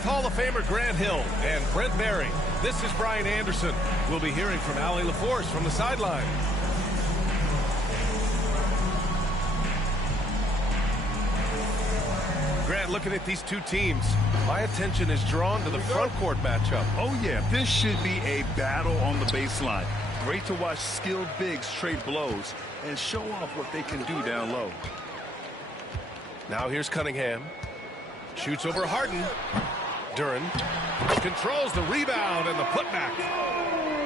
With Hall of Famer Grant Hill and Brent Barry, this is Brian Anderson. We'll be hearing from Allie LaForce from the sideline. Grant, looking at these two teams, my attention is drawn to the front court matchup. Oh, yeah, this should be a battle on the baseline. Great to watch skilled bigs trade blows and show off what they can do down low. Now here's Cunningham. Shoots over Harden. Duren controls the rebound and the putback.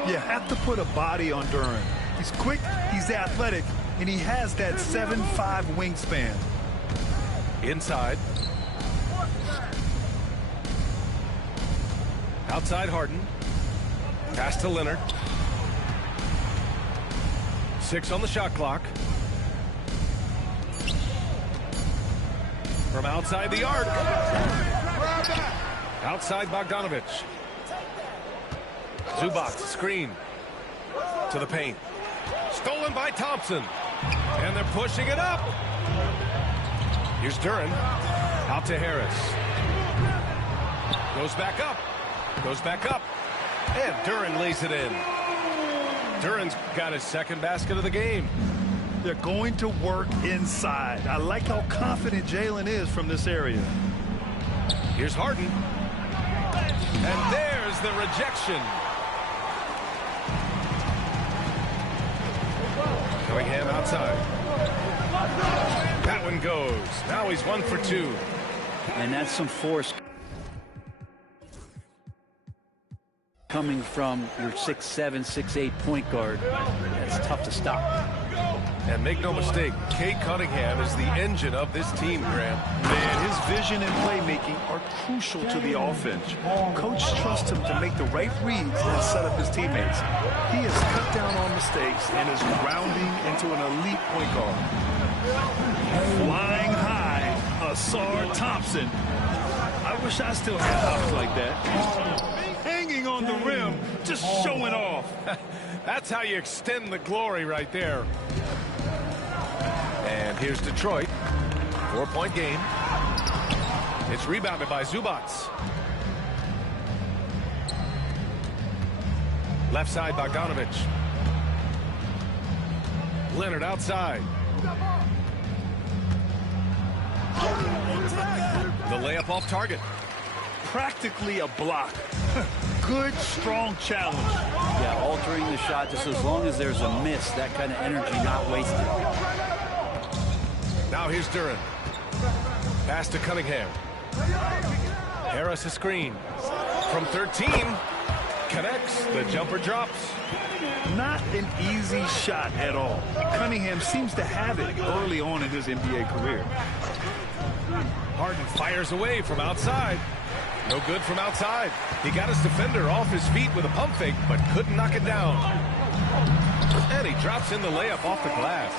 You have to put a body on Duren. He's quick, he's athletic, and he has that 7'5" wingspan. Inside. Outside Harden. Pass to Leonard. 6 on the shot clock. From outside the arc. Outside Bogdanovich. Zubac screen. To the paint. Stolen by Thompson. And they're pushing it up. Here's Duren. Out to Harris. Goes back up. Goes back up. And Duren lays it in. Duren's got his second basket of the game. They're going to work inside. I like how confident Jalen is from this area. Here's Harden. And there's the rejection. Cunningham outside. That one goes. Now he's 1 for 2. And that's some force coming from your 6'7", 6'8" point guard. That's tough to stop. And make no mistake, Cade Cunningham is the engine of this team, Grant. Man, his vision and playmaking are crucial to the offense. Coach trusts him to make the right reads and set up his teammates. He has cut down on mistakes and is rounding into an elite point guard. Flying high, Asar Thompson. I wish I still had hops like that. Hanging on the rim, just showing off. That's how you extend the glory right there. And here's Detroit. 4-point game. It's rebounded by Zubac. Left side, Bogdanovich. Leonard outside. The layup off target. Practically a block. Good, strong challenge. Yeah, altering the shot just as long as there's a miss. That kind of energy not wasted. Now here's Duren. Pass to Cunningham. Harris a screen. From 13. Connects. The jumper drops. Not an easy shot at all. Cunningham seems to have it early on in his NBA career. Harden fires away from outside. No good from outside. He got his defender off his feet with a pump fake, but couldn't knock it down. And he drops in the layup off the glass.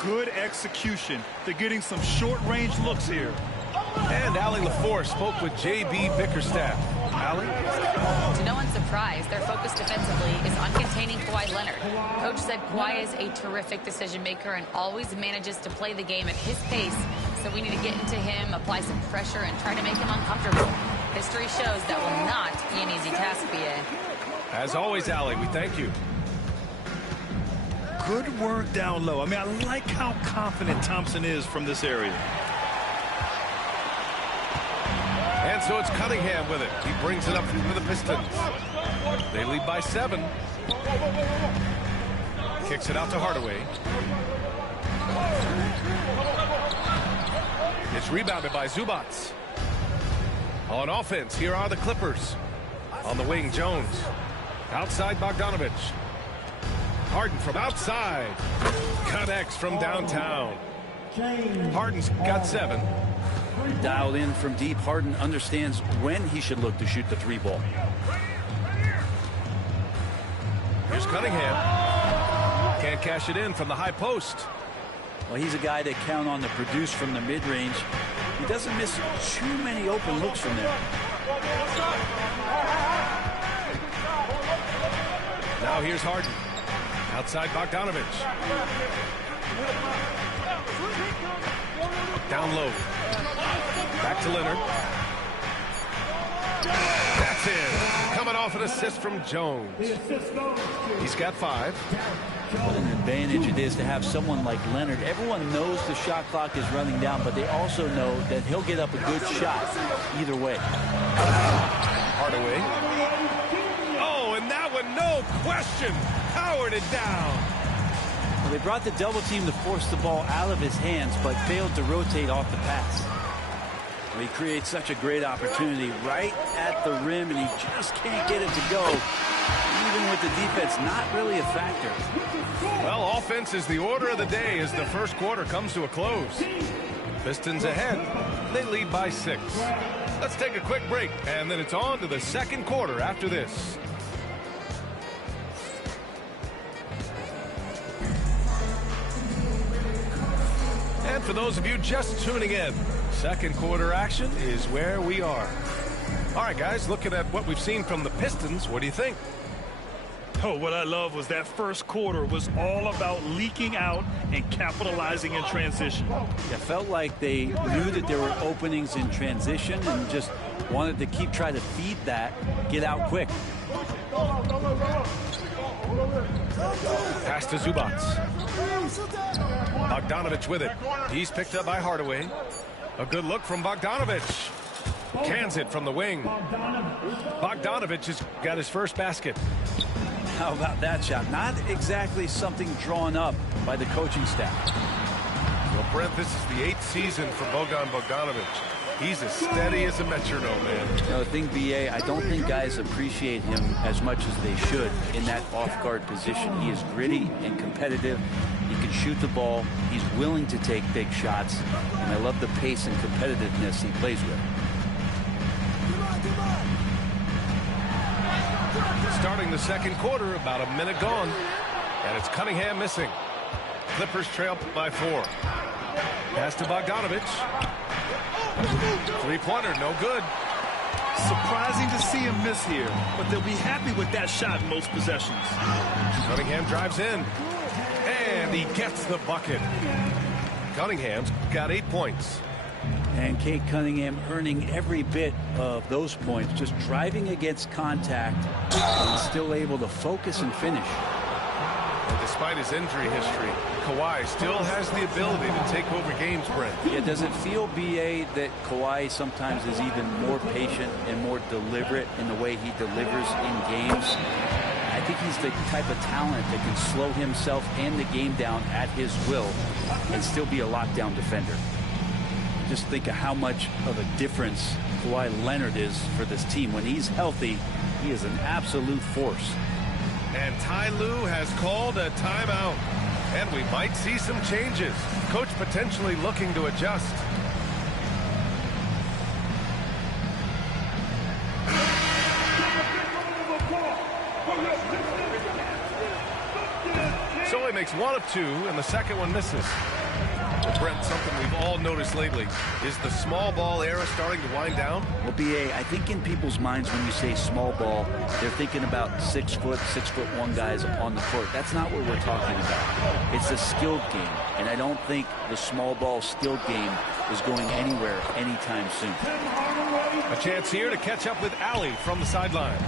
Good execution. They're getting some short-range looks here. And Allie LaForce spoke with J.B. Bickerstaff. Allie? To no one's surprise, their focus defensively is on containing Kawhi Leonard. Coach said Kawhi is a terrific decision maker and always manages to play the game at his pace. So we need to get into him, apply some pressure, and try to make him uncomfortable. History shows that will not be an easy task, B.A. As always, Allie, we thank you. Good work down low. I mean, I like how confident Thompson is from this area. And so it's Cunningham with it. He brings it up for the Pistons. They lead by 7. Kicks it out to Hardaway. It's rebounded by Zubac. On offense, here are the Clippers. On the wing, Jones. Outside, Bogdanovich. Harden from outside. Connects from downtown. Harden's got 7. Dialed in from deep. Harden understands when he should look to shoot the 3 ball. Here's Cunningham. Can't cash it in from the high post. Well, he's a guy that count on to produce from the mid-range. He doesn't miss too many open looks from there. Now here's Harden. Outside Bogdanovich. Down low. Back to Leonard. That's in. Coming off an assist from Jones. He's got 5. What an advantage it is to have someone like Leonard. Everyone knows the shot clock is running down, but they also know that he'll get up a good shot either way. Hardaway. Oh, and that one, no question, powered it down. Well, they brought the double team to force the ball out of his hands, but failed to rotate off the pass. Well, he creates such a great opportunity right at the rim, and he just can't get it to go. Even with the defense not really a factor. Well, offense is the order of the day as the first quarter comes to a close. Pistons ahead. They lead by 6. Let's take a quick break, and then it's on to the second quarter after this. And for those of you just tuning in, second quarter action is where we are. All right, guys, looking at what we've seen from the Pistons, what do you think? Oh, what I love was that first quarter was all about leaking out and capitalizing in transition. It felt like they knew that there were openings in transition and just wanted to keep trying to feed that, get out quick. Pass to Zubac. Bogdanovich with it. He's picked up by Hardaway. A good look from Bogdanovich. Cans it from the wing. Bogdanovich has got his first basket. How about that shot? Not exactly something drawn up by the coaching staff. Well, Brent, this is the 8th season for Bogdanovich. He's as steady as a metronome, man. You know, the thing, BA, I don't think guys appreciate him as much as they should in that off-guard position. He is gritty and competitive. He can shoot the ball. He's willing to take big shots. And I love the pace and competitiveness he plays with. Starting the second quarter, about a minute gone. And it's Cunningham missing. Clippers trail by 4. Pass to Bogdanovich. Three-pointer, no good. Surprising to see him miss here, but they'll be happy with that shot in most possessions. Cunningham drives in. And he gets the bucket. Cunningham's got 8 points. And Kate Cunningham earning every bit of those points, just driving against contact and still able to focus and finish. And despite his injury history, Kawhi still has the ability to take over games, Brent. Yeah, does it feel, BA, that Kawhi sometimes is even more patient and more deliberate in the way he delivers in games? I think he's the type of talent that can slow himself and the game down at his will and still be a lockdown defender. Just think of how much of a difference Kawhi Leonard is for this team. When he's healthy, he is an absolute force. And Ty Lue has called a timeout. And we might see some changes. Coach potentially looking to adjust. So he makes 1 of 2, and the second one misses. Well, Brent, something we've all noticed lately is the small ball era starting to wind down. Well, BA, I think in people's minds when you say small ball, they're thinking about 6 foot, 6'1" guys on the court. That's not what we're talking about. It's a skilled game, and I don't think the small ball skilled game is going anywhere anytime soon. A chance here to catch up with Allie from the sideline.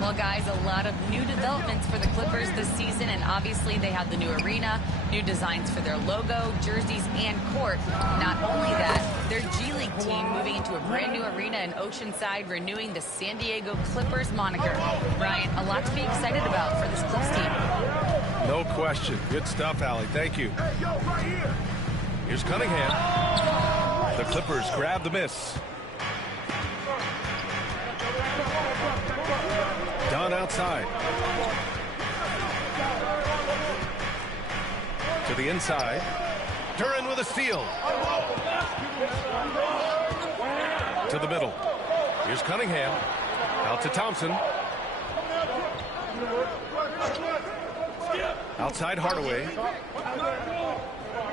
Well, guys, a lot of new developments for the Clippers this season, and obviously they have the new arena, new designs for their logo, jerseys, and court. Not only that, their G League team moving into a brand new arena in Oceanside, renewing the San Diego Clippers moniker. Ryan, a lot to be excited about for this Clips team. No question. Good stuff, Allie. Thank you. Here's Cunningham. The Clippers grab the miss. Down outside. To the inside. Duran with a steal. To the middle. Here's Cunningham. Out to Thompson. Outside Hardaway.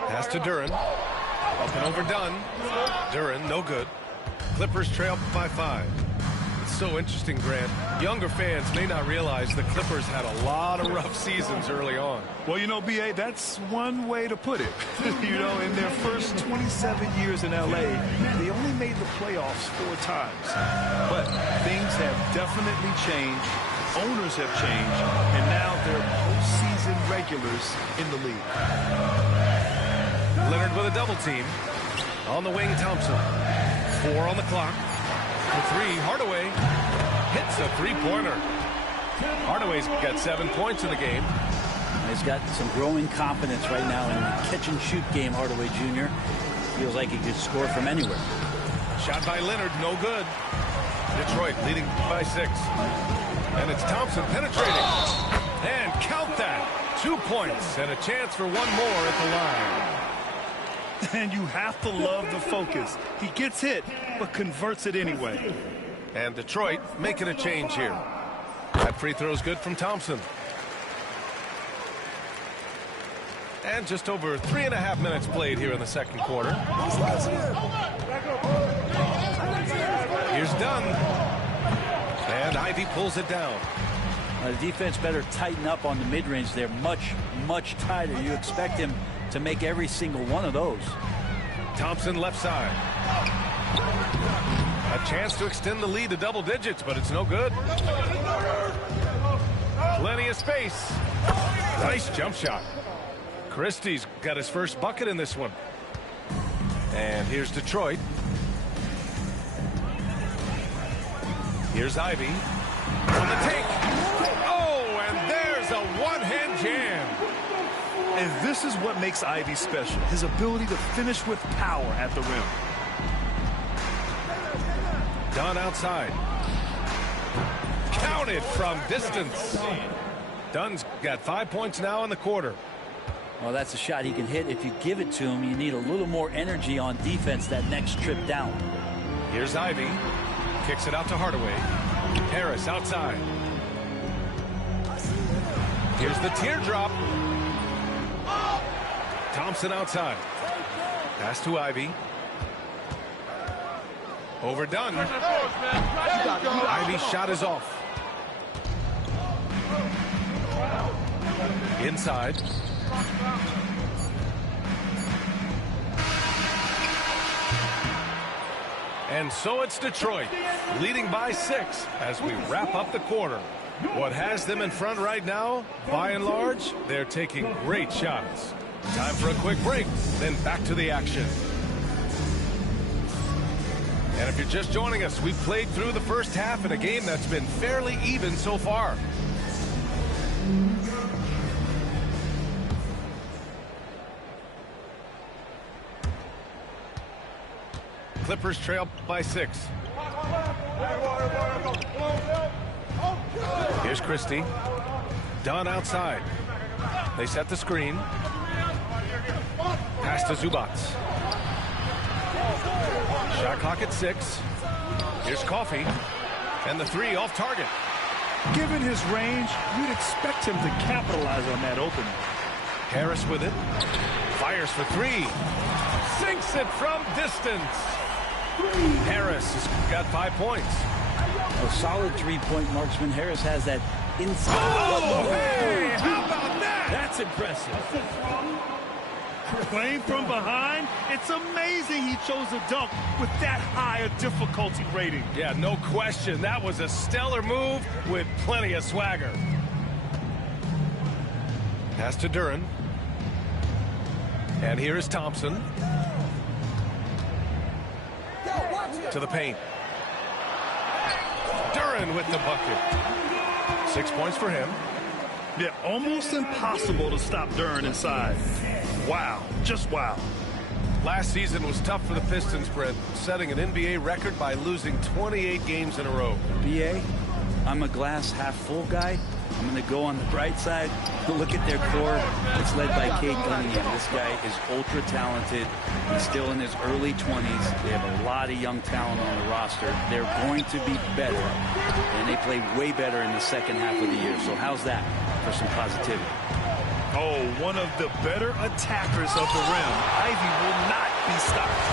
Pass to Duran. Up and overdone. Duran, no good. Clippers trail by 5. so interesting, Grant. Younger fans may not realize the Clippers had a lot of rough seasons early on. Well, you know, B.A., that's one way to put it. You know, in their first 27 years in L.A., they only made the playoffs 4 times. But things have definitely changed. Owners have changed. And now they're postseason regulars in the league. Leonard with a double team. On the wing, Thompson. 4 on the clock. For 3, Hardaway hits a 3-pointer. Hardaway's got 7 points in the game. He's got some growing confidence right now in the catch-and-shoot game, Hardaway Jr. Feels like he could score from anywhere. Shot by Leonard, no good. Detroit leading by 6. And it's Thompson penetrating. And count that. 2 points and a chance for 1 more at the line. And you have to love the focus. He gets hit, but converts it anyway. And Detroit making a change here. That free throw's good from Thompson. And just over 3.5 minutes played here in the second quarter. Here's Dunn. And Ivy pulls it down. The defense better tighten up on the mid-range. They're much, much tighter. You expect him to make every single one of those. Thompson left side. A chance to extend the lead to double digits, but it's no good. Plenty of space. Nice jump shot. Christie's got his first bucket in this one. And here's Detroit. Here's Ivy. On the take. Oh, and there's a one-hand jam. And this is what makes Ivy special, his ability to finish with power at the rim. Dunn outside. Counted from distance. Dunn's got 5 points now in the quarter. Well, that's a shot he can hit. If you give it to him, you need a little more energy on defense that next trip down. Here's Ivy. Kicks it out to Hardaway. Harris outside. Here's the teardrop. Thompson outside. Pass to Ivy. Overdone. Ivy's shot is off. Inside. And so it's Detroit, leading by 6 as we wrap up the quarter. What has them in front right now, by and large, they're taking great shots. Time for a quick break, then back to the action. And if you're just joining us, we've played through the first half in a game that's been fairly even so far. Clippers trail by 6. Here's Christie. Dunn outside. They set the screen. Pass to Zubats. Shot clock at 6. Here's Coffey. And the 3 off target. Given his range, you'd expect him to capitalize on that opening. Harris with it. Fires for 3. Sinks it from distance. Harris has got 5 points. A solid 3-point marksman. Harris has that inside. Oh, hey, how about that? That's impressive. Playing from behind, it's amazing he chose a dunk with that high a difficulty rating. Yeah, no question. That was a stellar move with plenty of swagger. Pass to Duren. And here is Thompson. To the paint. Duren with the bucket. 6 points for him. Yeah, almost impossible to stop Duren inside. Wow, just wow. Last season was tough for the Pistons, Brent, setting an NBA record by losing 28 games in a row. BA, I'm a glass half full guy. I'm going to go on the bright side. Look at their core. It's led by Cade Cunningham. This guy is ultra talented. He's still in his early 20s. They have a lot of young talent on the roster. They're going to be better, and they play way better in the second half of the year. So how's that for some positivity? Oh, one of the better attackers of the rim. Ivy will not be stopped.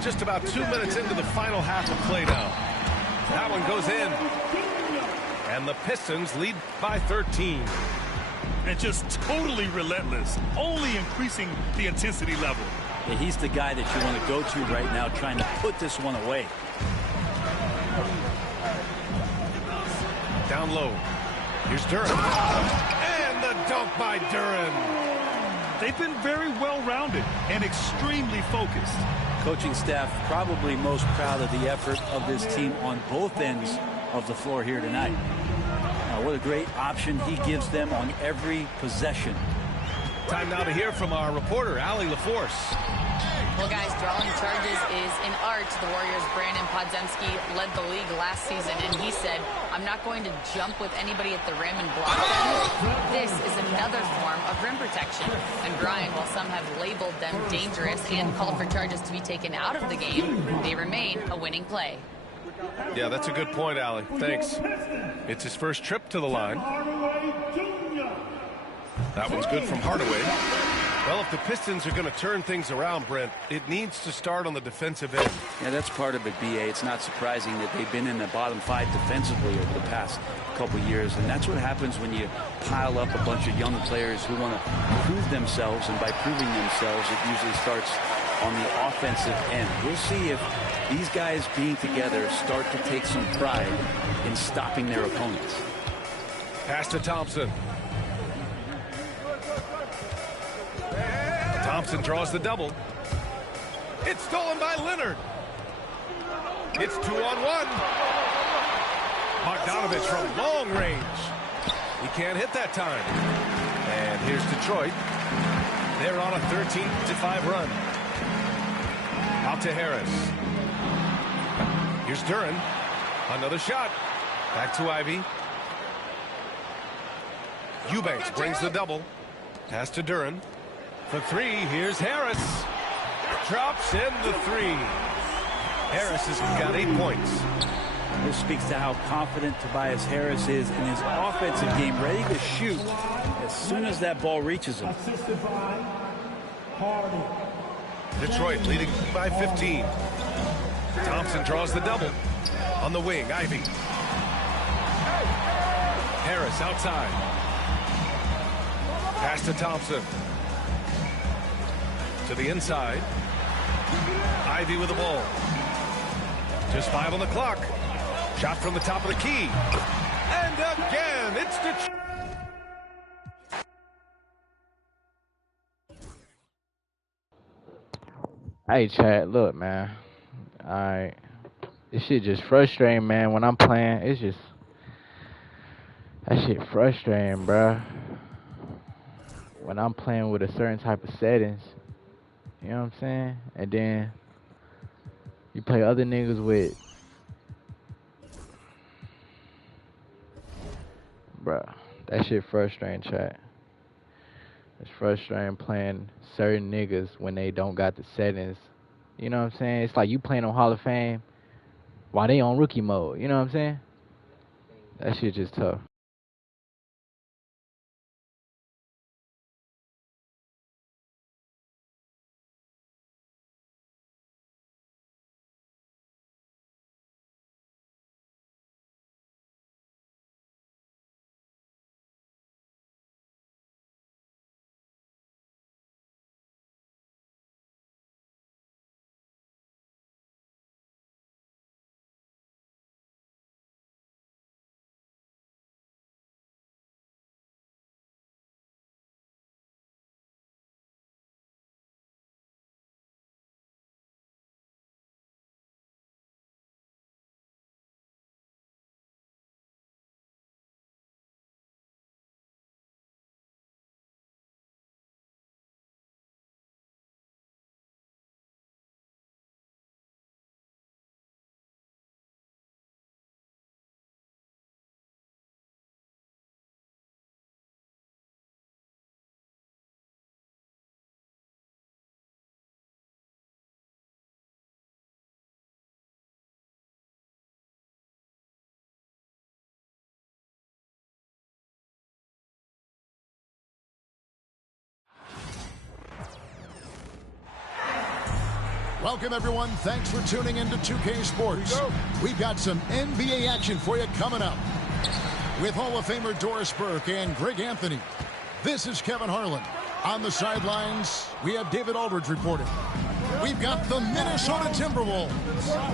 just about 2 minutes into the final half of play now. That one goes in. And the Pistons lead by 13. And just totally relentless, only increasing the intensity level. Yeah, he's the guy that you want to go to right now, trying to put this one away. Down low. Here's Duren. And the dunk by Duren. They've been very well-rounded and extremely focused. Coaching staff probably most proud of the effort of this team on both ends of the floor here tonight. What a great option he gives them on every possession. Time now to hear from our reporter, Allie LaForce. Well, guys, drawing charges is an art. The Warriors' Brandon Podziemski led the league last season, and he said, I'm not going to jump with anybody at the rim and block them. This is another form of rim protection. And Brian, while some have labeled them dangerous and called for charges to be taken out of the game, they remain a winning play. Yeah, that's a good point, Allie. Thanks. It's his first trip to the line. That one's good from Hardaway. Well, if the Pistons are going to turn things around, Brent, it needs to start on the defensive end. Yeah, that's part of it, B.A. It's not surprising that they've been in the bottom five defensively over the past couple years, and that's what happens when you pile up a bunch of young players who want to prove themselves, and by proving themselves, it usually starts on the offensive end. We'll see if these guys being together start to take some pride in stopping their opponents. Pass to Thompson. Thompson draws the double. It's stolen by Leonard. It's 2-on-1. Bogdanovich from long range. He can't hit that time. And here's Detroit. They're on a 13-5 run. Out to Harris. Here's Duren. Another shot. Back to Ivy. Eubanks brings the double. Pass to Duren. For three, here's Harris. Drops in the three. Harris has got 8 points. This speaks to how confident Tobias Harris is in his offensive game, ready to shoot as soon as that ball reaches him. Detroit leading by 15. Thompson draws the double. On the wing, Ivy. Harris outside. Pass to Thompson. To the inside. Ivy with the ball. Just 5 on the clock. Shot from the top of the key. And again, it's Detroit. Hey, Chad, look, man. All right. This shit just frustrating, man. When I'm playing, it's just... that shit frustrating, bruh. When I'm playing with a certain type of settings. You know what I'm saying? And then you play other niggas with... bruh, that shit frustrating, Chad. It's frustrating playing certain niggas when they don't got the settings. You know what I'm saying? It's like you playing on Hall of Fame while they on rookie mode. You know what I'm saying? That shit just tough. Welcome, everyone. Thanks for tuning in to 2K Sports. We've got some NBA action for you coming up. With Hall of Famer Doris Burke and Greg Anthony, this is Kevin Harlan. On the sidelines, we have David Aldridge reporting. We've got the Minnesota Timberwolves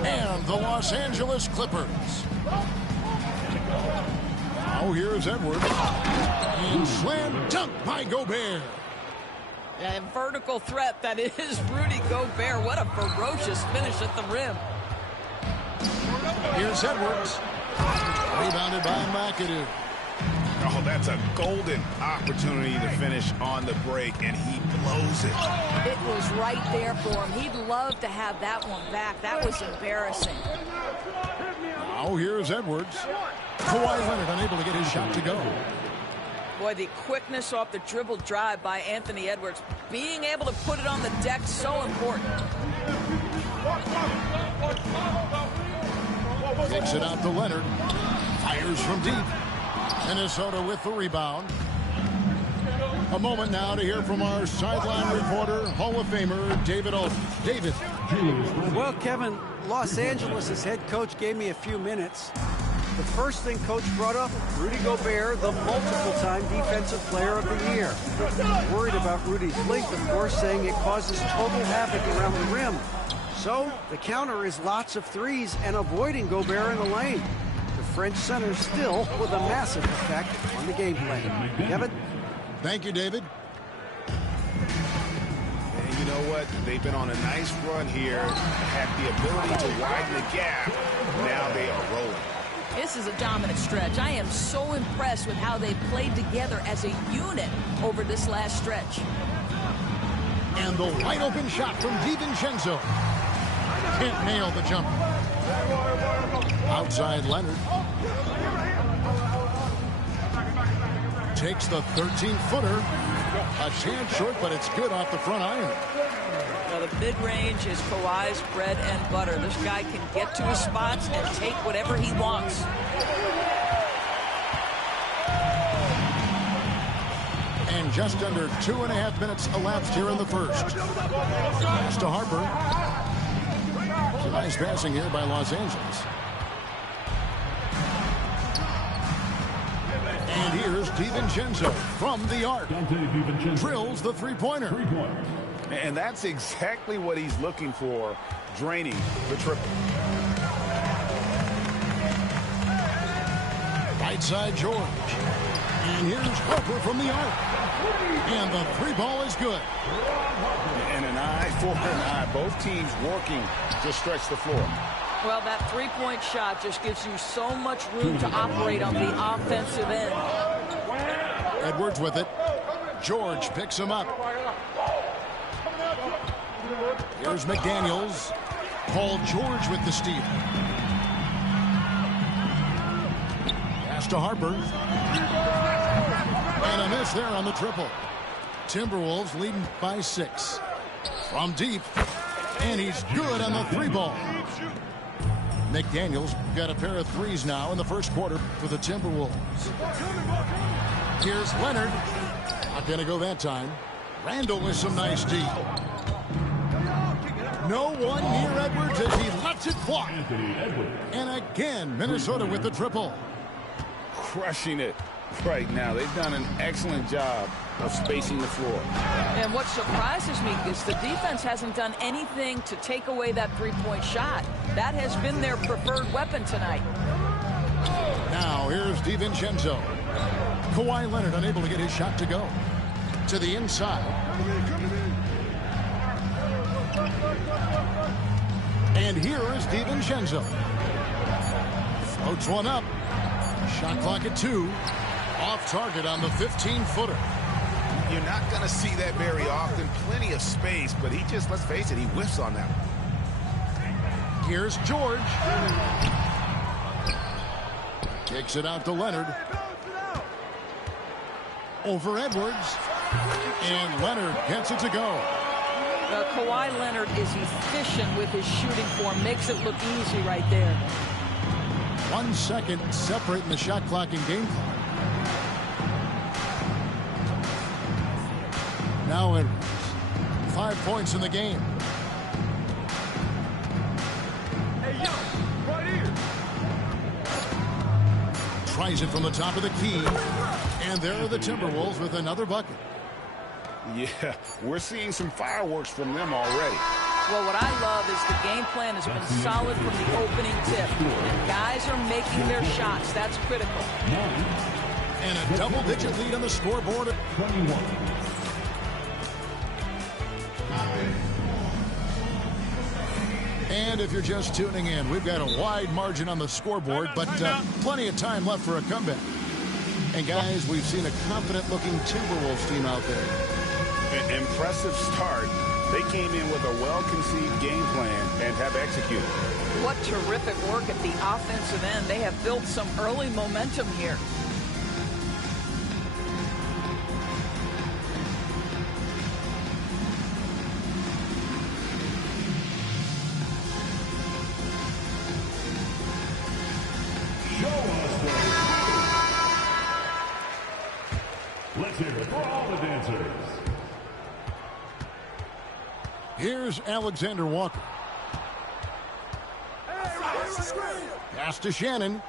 and the Los Angeles Clippers. Now here's Edwards. And slam dunk by Gobert. And vertical threat, that is Rudy Gobert. What a ferocious finish at the rim. Here's Edwards. Rebounded by McAdoo. Oh, that's a golden opportunity to finish on the break, and he blows it. It was right there for him. He'd love to have that one back. That was embarrassing. Now here's Edwards. Kawhi Leonard unable to get his shot to go. Boy, the quickness off the dribble drive by Anthony Edwards. Being able to put it on the deck, so important. Kicks it out to Leonard. Fires from deep. Minnesota with the rebound. A moment now to hear from our sideline reporter, Hall of Famer David Aldridge. David. Well, Kevin, Los Angeles' head coach gave me a few minutes. The first thing Coach brought up, Rudy Gobert, the multiple-time Defensive Player of the Year. Worried about Rudy's length, of course, saying it causes total havoc around the rim. So the counter is lots of threes and avoiding Gobert in the lane. The French center still with a massive effect on the game plan. Kevin? Thank you, David. And you know what? They've been on a nice run here, have the ability to widen the gap. Now they are rolling. This is a dominant stretch. I am so impressed with how they played together as a unit over this last stretch. And the wide open shot from DiVincenzo. Can't nail the jumper. Outside Leonard. Takes the 13-footer. A chance short, but it's good off the front iron. Now the mid-range is Kawhi's bread and butter. This guy can get to his spots and take whatever he wants. And just under 2.5 minutes elapsed here in the first. Pass to Harper. Nice passing here by Los Angeles. And here's DiVincenzo from the arc. Drills the three-pointer. And that's exactly what he's looking for, draining the triple. Right side George. And here's Harper from the arc. And the three ball is good. And an eye for an eye. Both teams working to stretch the floor. Well, that three-point shot just gives you so much room to operate on the offensive end. Edwards with it. George picks him up. Here's McDaniels. Paul George with the steal. Pass to Harper. And a miss there on the triple. Timberwolves leading by 6. From deep. And he's good on the three ball. McDaniels got a pair of threes now in the first quarter for the Timberwolves. Here's Leonard. Not going to go that time. Randall with some nice D. No one near Edwards as he lets it fly. And again, Minnesota with the triple. Crushing it right now. They've done an excellent job of spacing the floor. And what surprises me is the defense hasn't done anything to take away that three-point shot. That has been their preferred weapon tonight. Now here's DiVincenzo. Kawhi Leonard unable to get his shot to go. To the inside. And here is DiVincenzo. Floats one up. Shot clock at 2. Off target on the 15-footer. You're not going to see that very often. Plenty of space, but he just, let's face it, he whiffs on that one. Here's George. Kicks it out to Leonard. Over Edwards. And Leonard gets it to go. Kawhi Leonard is efficient with his shooting form. Makes it look easy right there. 1 second separating the shot clock and game clock. Now Edwards. 5 points in the game. tries it from the top of the key. And there are the Timberwolves with another bucket. Yeah, we're seeing some fireworks from them already. Well, what I love is the game plan has been solid from the opening tip. And guys are making their shots. That's critical. And a double-digit lead on the scoreboard. 21. And if you're just tuning in, we've got a wide margin on the scoreboard, but plenty of time left for a comeback. And guys, we've seen a confident-looking Timberwolves team out there. An impressive start. They came in with a well-conceived game plan and have executed. What terrific work at the offensive end. They have built some early momentum here. Let's hear it for all the dancers. Here's Alexander Walker. Pass to Shannon.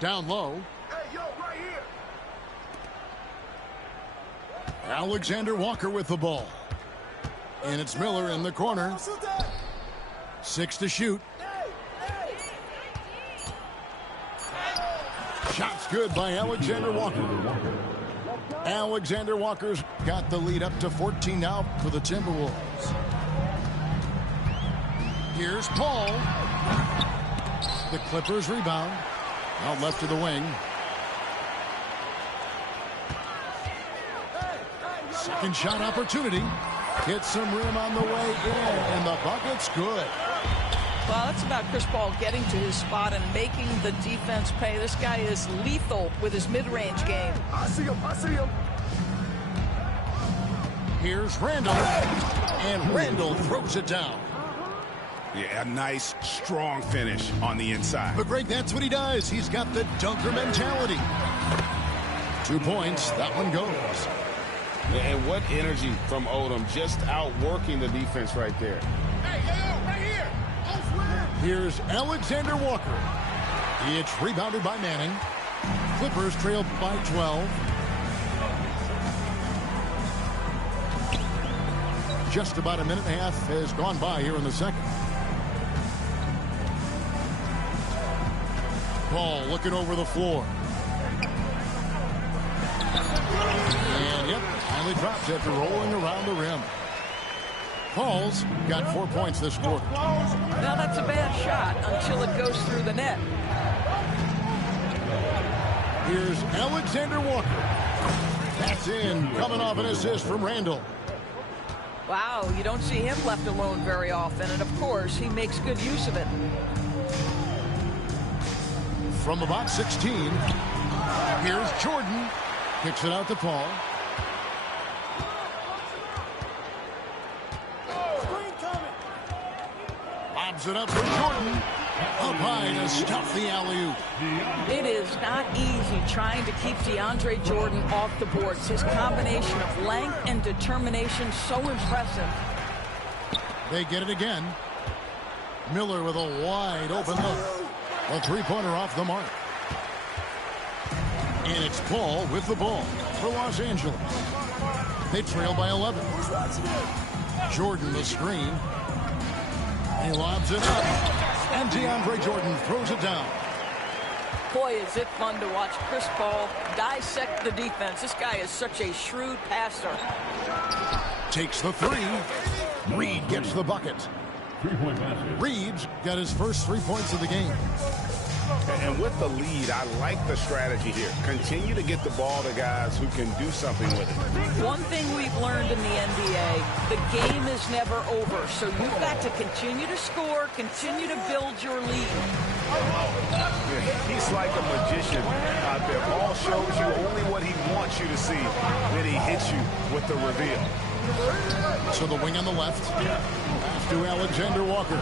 Down low. Alexander Walker with the ball. And it's Miller in the corner. 6 to shoot. Shot's good by Alexander Walker. Alexander Walker's got the lead up to 14 now for the Timberwolves. Here's Paul. The Clippers rebound. Out left to the wing. Second shot opportunity. Hits some rim on the way in, and the bucket's good. Well, that's about Chris Paul getting to his spot and making the defense pay. This guy is lethal with his mid-range game. I see him. Here's Randall. And Randall throws it down. Yeah, a nice, strong finish on the inside. But, Greg, that's what he does. He's got the dunker mentality. 2 points. That one goes. And what energy from Odom, just outworking the defense right there. Hey, right here. Here's Alexander Walker. It's rebounded by Manning. Clippers trail by 12. Just about a minute and a half has gone by here in the second. Paul looking over the floor. And, yep, finally drops after rolling around the rim. Paul's got 4 points this quarter. Now that's a bad shot until it goes through the net. Here's Alexander Walker. That's in, coming off an assist from Randall. Wow, you don't see him left alone very often, and of course, he makes good use of it. From about 16, here's Jordan. Kicks it out to Paul. Lobs it up for Jordan. Up high to stop the alley-oop. It is not easy trying to keep DeAndre Jordan off the boards. His combination of length and determination so impressive. They get it again. Miller with a wide open look. A three-pointer off the mark. And it's Paul with the ball for Los Angeles. They trail by 11. Jordan the screen. He lobs it up. And DeAndre Jordan throws it down. Boy, is it fun to watch Chris Paul dissect the defense. This guy is such a shrewd passer. Takes the three. Reed gets the bucket. Reed's got his first 3 points of the game. And with the lead, I like the strategy here. Continue to get the ball to guys who can do something with it. One thing we've learned in the NBA, the game is never over. So you've got to continue to score, continue to build your lead. He's like a magician out there. Ball shows you only what he wants you to see. Then he hits you with the reveal. So the wing on the left. Pass to Alexander Walker.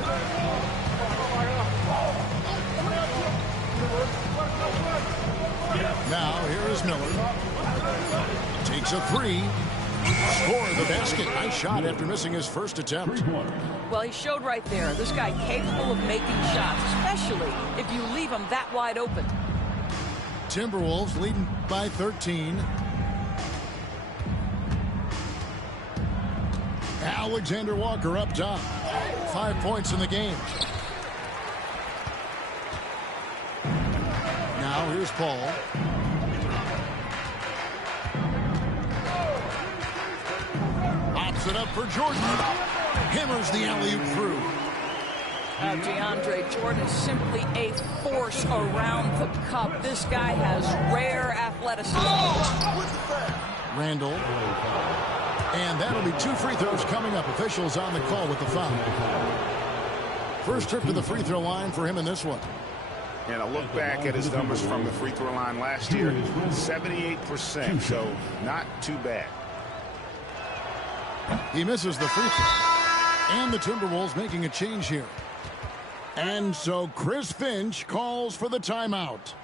Now here is Miller. Takes a three. Score the basket. Nice shot after missing his first attempt. Well, he showed right there. This guy capable of making shots, especially if you leave him that wide open. Timberwolves leading by 13. Alexander Walker up top. 5 points in the game. Now here's Paul. Pops it up for Jordan. Hammers the alley-oop through. DeAndre Jordan is simply a force around the cup. This guy has rare athleticism. Randall. And that'll be 2 free throws coming up. Officials on the call with the foul. First trip to the free throw line for him in this one. And a look back at his numbers from the free throw line last year, 78%, so not too bad. He misses the free throw. And the Timberwolves making a change here. And so Chris Finch calls for the timeout.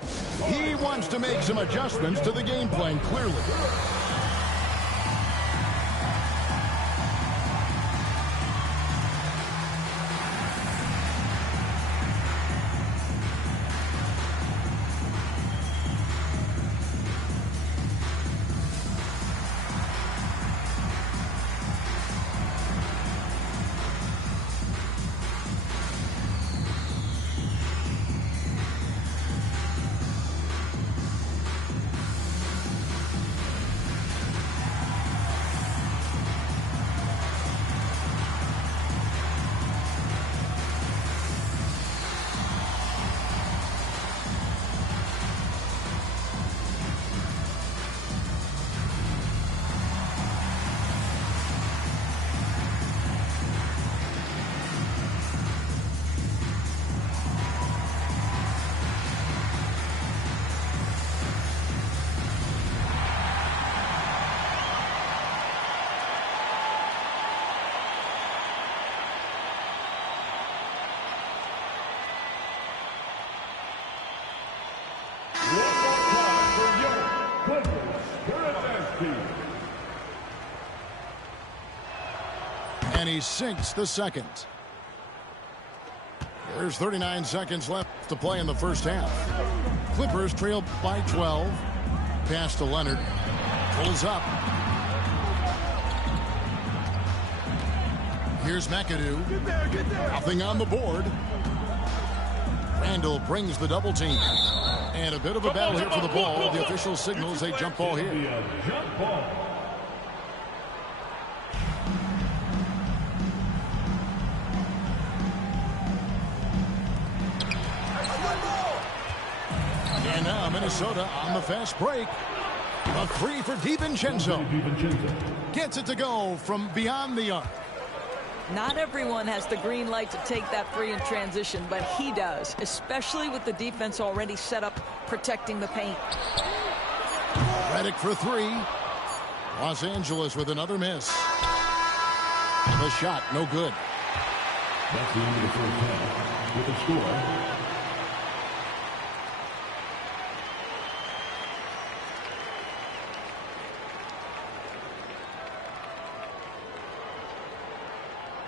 He wants to make some adjustments to the game plan, clearly. And he sinks the second. There's 39 seconds left to play in the first half. Clippers trail by 12. Pass to Leonard. Pulls up. Here's McAdoo. Nothing on the board. Randall brings the double team. And a bit of a battle here for the ball. The official signals a jump ball here. And now Minnesota on the fast break. A three for DiVincenzo. Gets it to go from beyond the arc. Not everyone has the green light to take that three in transition, but he does, especially with the defense already set up protecting the paint. Redick for three. Los Angeles with another miss. The shot, no good. That's the end of the first half. With the score,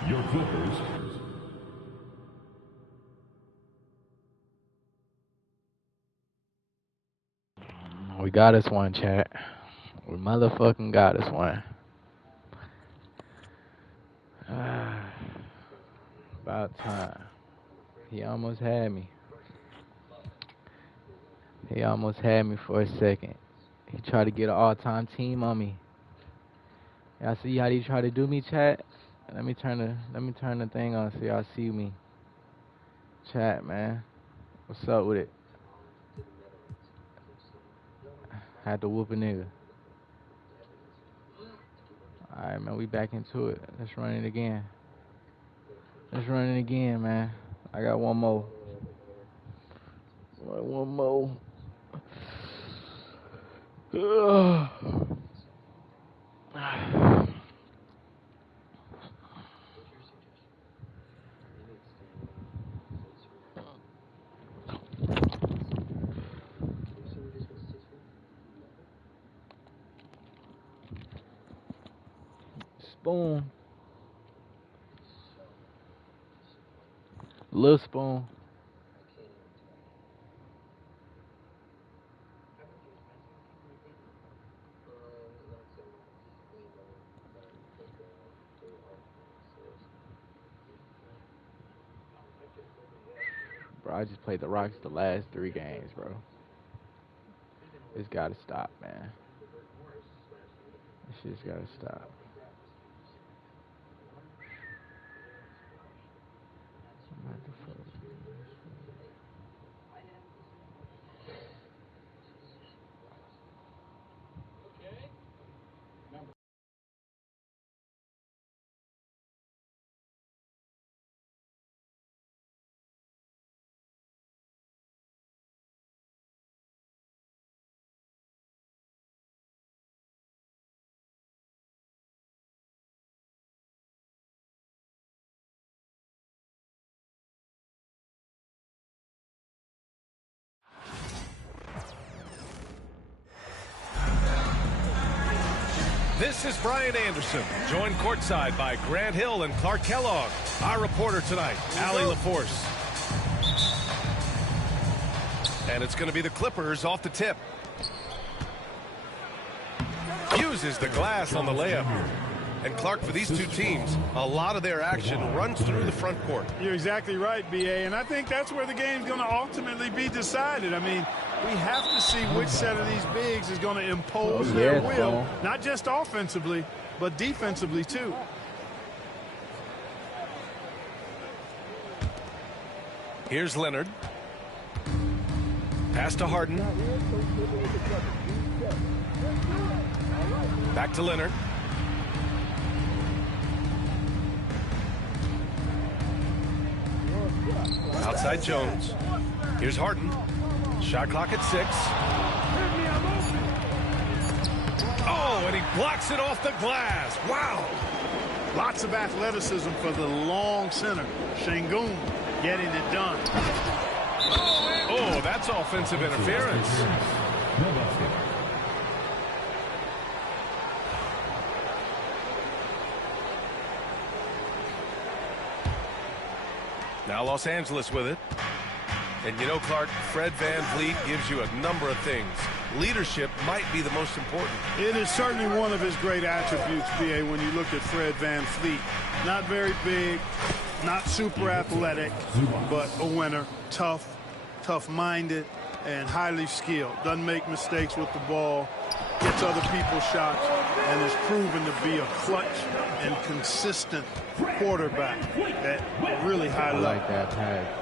your Clippers. We got us one, chat. We motherfucking got us one. About time. He almost had me. He almost had me for a second. He tried to get an all-time team on me. Y'all see how he tried to do me, chat? Let me turn the thing on so y'all see me. Chat, man. What's up with it? Had to whoop a nigga. Alright, man, we back into it. Let's run it again. Let's run it again, man. I got one more. One more. Spoon. Little spoon. bro. I just played the Rockets the last 3 games, bro. It's gotta stop, man. This shit's gotta stop. This is Brian Anderson, joined courtside by Grant Hill and Clark Kellogg. Our reporter tonight, Allie LaForce. And it's going to be the Clippers off the tip. Uses the glass on the layup. And Clark, for these two teams, a lot of their action runs through the front court. You're exactly right, B.A., and I think that's where the game's going to ultimately be decided. I mean, we have to see which set of these bigs is going to impose their will, not just offensively, but defensively, too. Here's Leonard. Pass to Harden. Back to Leonard. Outside Jones. Here's Harden. Shot clock at 6. Oh, and he blocks it off the glass. Wow. Lots of athleticism for the long center. Şengün getting it done. Oh, that's offensive interference. Now Los Angeles with it. And you know, Clark, Fred VanVleet gives you a number of things. Leadership might be the most important. It is certainly one of his great attributes, B.A., when you look at Fred VanVleet. Not very big, not super athletic, but a winner. Tough, tough-minded, and highly skilled. Doesn't make mistakes with the ball. Gets other people's shots, and has proven to be a clutch and consistent quarterback at really high level. I like that pass.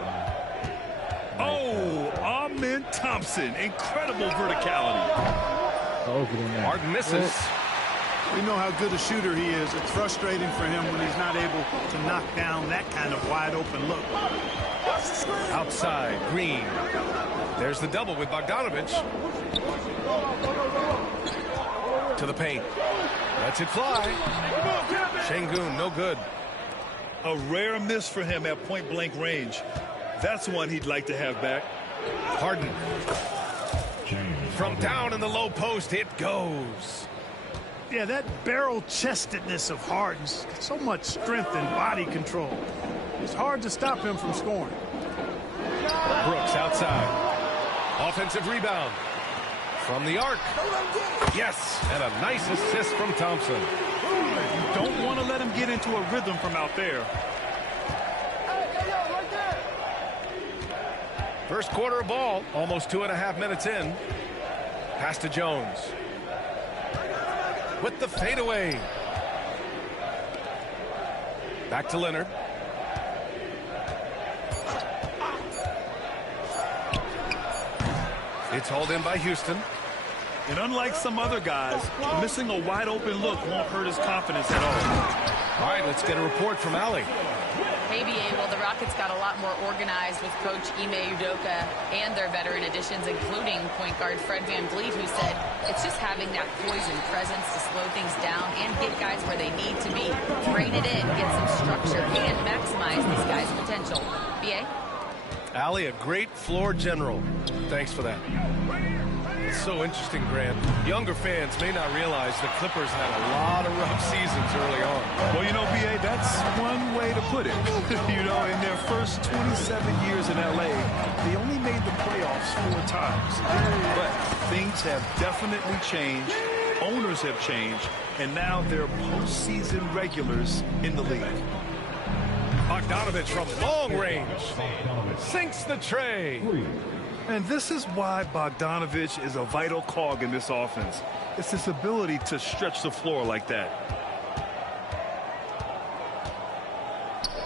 Oh, Amen Thompson. Incredible verticality. Harden misses. We know how good a shooter he is. It's frustrating for him when he's not able to knock down that kind of wide open look. Outside, Green. There's the double with Bogdanovich. To the paint. Lets it fly. Şengün, no good. A rare miss for him at point-blank range. That's one he'd like to have back. Harden. From down in the low post, it goes. Yeah, that barrel-chestedness of Harden's so much strength and body control. It's hard to stop him from scoring. Brooks outside. Offensive rebound. From the arc. Yes, and a nice assist from Thompson. You don't want to let him get into a rhythm from out there. First quarter of ball, almost 2.5 minutes in. Pass to Jones. With the fadeaway. Back to Leonard. It's hauled in by Houston. And unlike some other guys, missing a wide open look won't hurt his confidence at all. All right, let's get a report from Allie. Hey, BA, well, the Rockets got a lot more organized with Coach Ime Udoka and their veteran additions, including point guard Fred VanVleet, who said it's just having that poise and presence to slow things down and get guys where they need to be. Rein it in, get some structure, and maximize these guys' potential. BA? Allie, a great floor general. Thanks for that. It's so interesting, Grant. Younger fans may not realize the Clippers had a lot of rough seasons early on. Well, you know, B.A., that's one way to put it. You know, in their first 27 years in L.A., they only made the playoffs 4 times. But things have definitely changed. Owners have changed. And now they're postseason regulars in the league. Bogdanovich from long range sinks the tray. And this is why Bogdanovich is a vital cog in this offense. It's his ability to stretch the floor like that.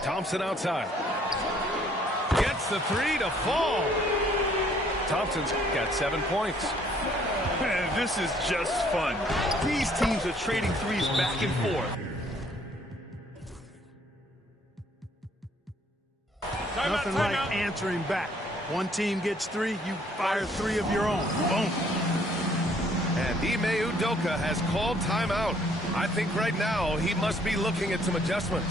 Thompson outside. Gets the three to fall. Thompson's got 7 points. Man, this is just fun. These teams are trading threes back and forth. Nothing like answering back. One team gets 3, you fire 3 of your own. Boom. And Ime Udoka has called timeout. I think right now he must be looking at some adjustments.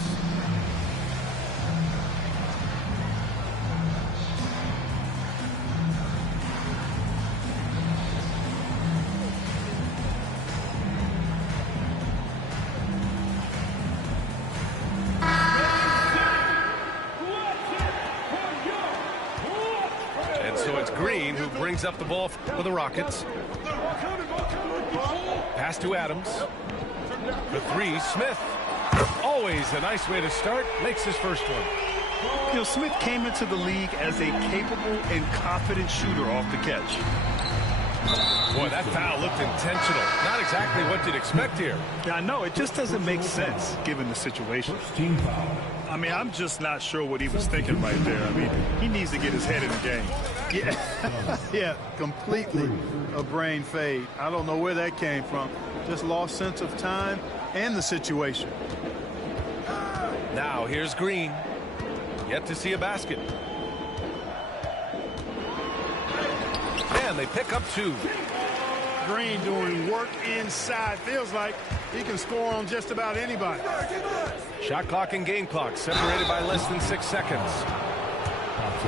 Up the ball for the Rockets. Pass to Adams. The three, Smith. Always a nice way to start. Makes his first one. You know, Smith came into the league as a capable and confident shooter off the catch. Boy, that foul looked intentional. Not exactly what you'd expect here. Yeah, I know. It just doesn't make sense given the situation. Team foul. I mean, I'm just not sure what he was thinking right there. I mean, he needs to get his head in the game. Yeah, yeah, completely a brain fade. I don't know where that came from. Just lost sense of time and the situation. Now here's Green. Yet to see a basket. And they pick up 2. Green doing work inside. Feels like he can score on just about anybody. Shot clock and game clock separated by less than 6 seconds.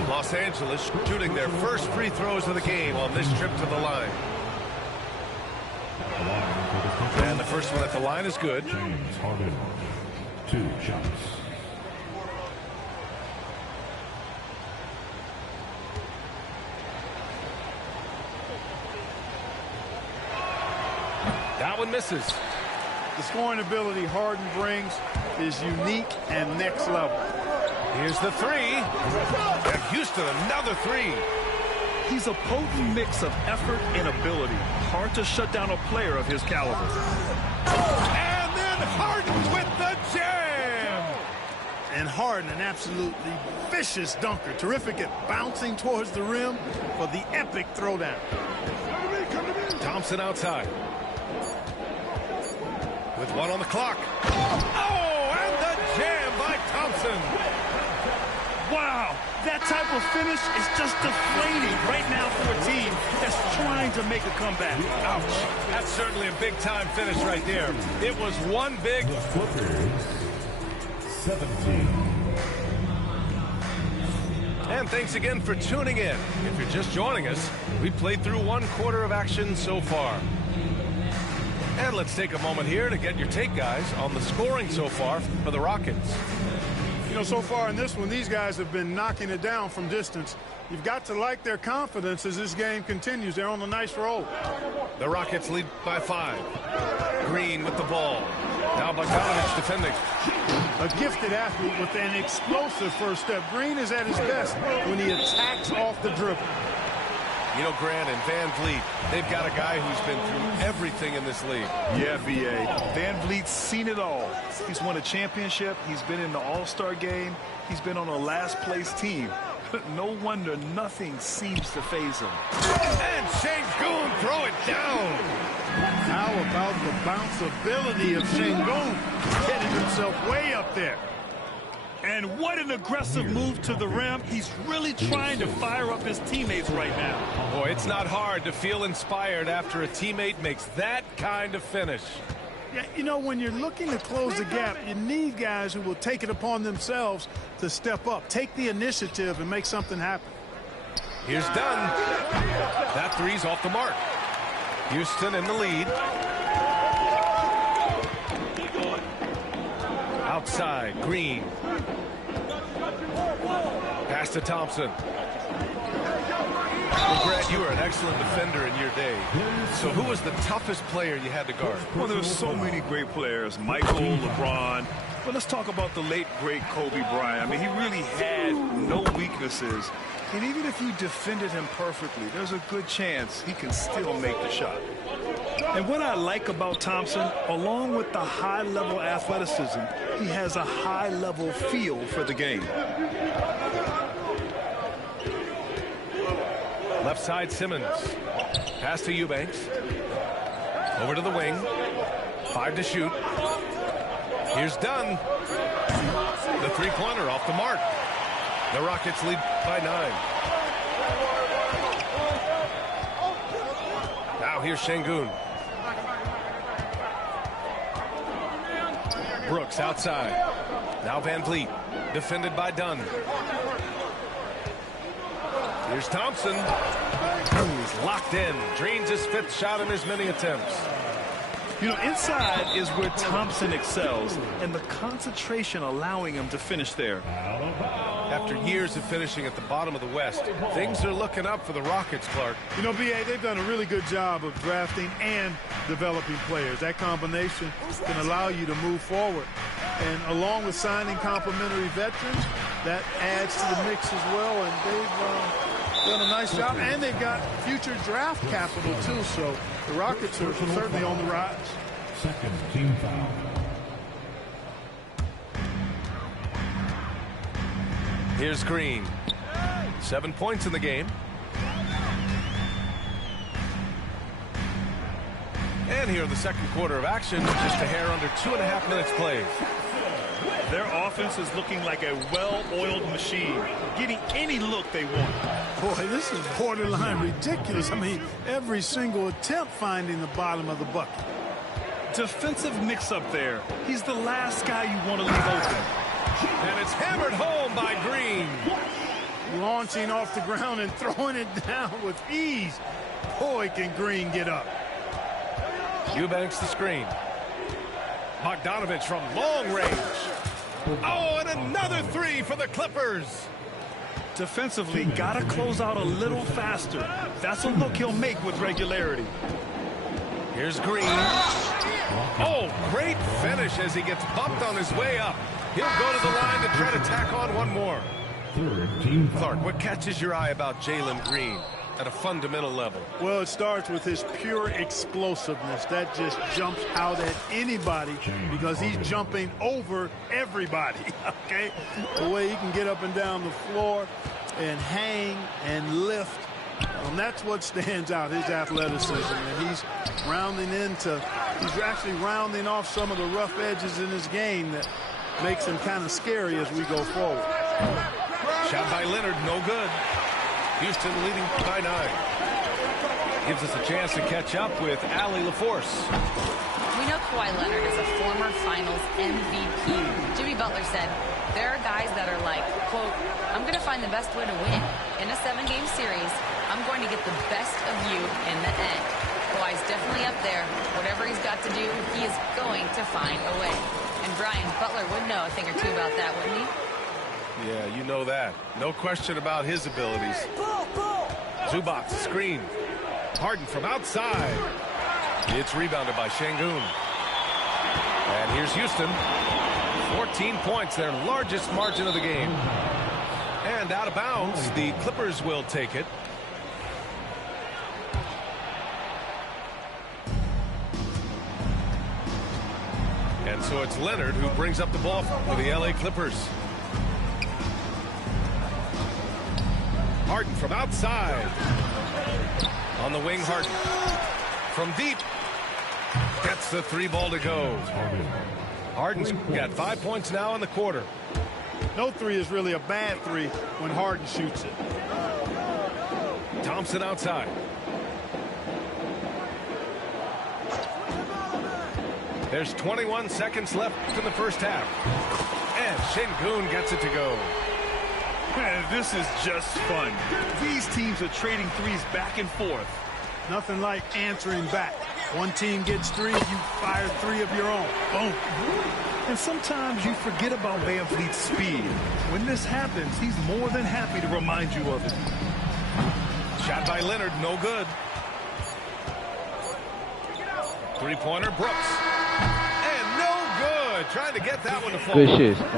Los Angeles shooting their first free throws of the game on this trip to the line. And the first one at the line is good. James Harden, 2 shots. That one misses. The scoring ability Harden brings is unique and next level. Here's the 3. And Houston, another 3. He's a potent mix of effort and ability. Hard to shut down a player of his caliber. And then Harden with the jam. And Harden, an absolutely vicious dunker. Terrific at bouncing towards the rim for the epic throwdown. Thompson outside. With 1 on the clock. Oh, and the jam by Thompson. Wow, that type of finish is just deflating right now for a team that's trying to make a comeback. Ouch. That's certainly a big-time finish right there. It was one big... The Clippers, 17. And thanks again for tuning in. If you're just joining us, we played through 1 quarter of action so far. And let's take a moment here to get your take, guys, on the scoring so far for the Rockets. You know, so far in this one, these guys have been knocking it down from distance. You've got to like their confidence as this game continues. They're on a nice roll. The Rockets lead by 5. Green with the ball. Now Bogdanovich defending. A gifted athlete with an explosive first step. Green is at his best when he attacks off the dribble. You know, Grant and Van Vliet, they've got a guy who's been through everything in this league. Yeah, VA. Van Vliet's seen it all. He's won a championship. He's been in the All-Star game. He's been on a last-place team. No wonder nothing seems to faze him. And Sengun throw it down. How about the bounce ability of Sengun? Getting himself way up there. And what an aggressive move to the rim. He's really trying to fire up his teammates right now. Boy, it's not hard to feel inspired after a teammate makes that kind of finish. Yeah, you know, when you're looking to close the gap, you need guys who will take it upon themselves to step up, take the initiative, and make something happen. Here's Dunn. That three's off the mark. Houston in the lead. Outside, Green. Pass to Thompson. Well, Grant, you were an excellent defender in your day. So who was the toughest player you had to guard? Well, there's so many great players. Michael, LeBron. Well, let's talk about the late, great Kobe Bryant. I mean, he really had no weaknesses. And even if you defended him perfectly, there's a good chance he can still make the shot. And what I like about Thompson, along with the high-level athleticism, he has a high-level feel for the game. Left side, Simmons. Pass to Eubanks. Over to the wing. 5 to shoot. Here's Dunn. The three-pointer off the mark. The Rockets lead by 9. Now here's Şengün. Brooks outside. Now Van Vliet. Defended by Dunn. Here's Thompson. He's locked in. Drains his 5th shot in as many attempts. You know, inside is where Thompson excels, and the concentration allowing him to finish there. After years of finishing at the bottom of the West, things are looking up for the Rockets, Clark. You know, B.A., they've done a really good job of drafting and developing players. That combination can allow you to move forward. And along with signing complementary veterans, that adds to the mix as well. And they've done a nice job. And they've got future draft capital, too. So the Rockets are certainly on the rise. Second team foul. Here's Green. 7 points in the game. And here in the second quarter of action, just a hair under 2.5 minutes played. Their offense is looking like a well-oiled machine, getting any look they want. Boy, this is borderline ridiculous. I mean, every single attempt finding the bottom of the bucket. Defensive mix-up there. He's the last guy you want to leave open. And it's hammered home by Green. Launching off the ground and throwing it down with ease. Boy, can Green get up. Eubanks the screen. Bogdanovich from long range. Oh, and another 3 for the Clippers. Defensively, got to close out a little faster. That's a look he'll make with regularity. Here's Green. Oh, great finish as he gets bumped on his way up. He'll go to the line to try to tack on one more. Third team foul. Clark, what catches your eye about Jalen Green at a fundamental level? Well, it starts with his pure explosiveness. That just jumps out at anybody because he's jumping over everybody, okay? The way he can get up and down the floor and hang and lift. That's what stands out, his athleticism. And he's actually rounding off some of the rough edges in his game that makes him kind of scary as we go forward. Shot by Leonard, no good. Houston leading by 9. Gives us a chance to catch up with Allie LaForce. We know Kawhi Leonard is a former Finals MVP. Jimmy Butler said, there are guys that are like, quote, I'm going to find the best way to win. In a 7-game series, I'm going to get the best of you in the end. Kawhi's definitely up there. Whatever he's got to do, he is going to find a way. And Brian, Butler would know a thing or two about that, wouldn't he? Yeah, you know that. No question about his abilities. Zubac, screen. Harden from outside. It's rebounded by Şengün. And here's Houston. 14 points, their largest margin of the game. And out of bounds, the Clippers will take it. And so it's Leonard who brings up the ball for the LA Clippers. Harden from outside. On the wing, Harden. From deep. Gets the 3 ball to go. Harden's got 5 points now in the quarter. No 3 is really a bad 3 when Harden shoots it. Thompson outside. There's 21 seconds left in the first half. And Şengün gets it to go. Man, this is just fun. These teams are trading threes back and forth. Nothing like answering back. One team gets 3, you fire 3 of your own. Boom. And sometimes you forget about Van Vliet's speed. When this happens, he's more than happy to remind you of it. Shot by Leonard, no good. 3-pointer, Brooks. And no good. good. Trying to get that one to fall. Good shit, Stone.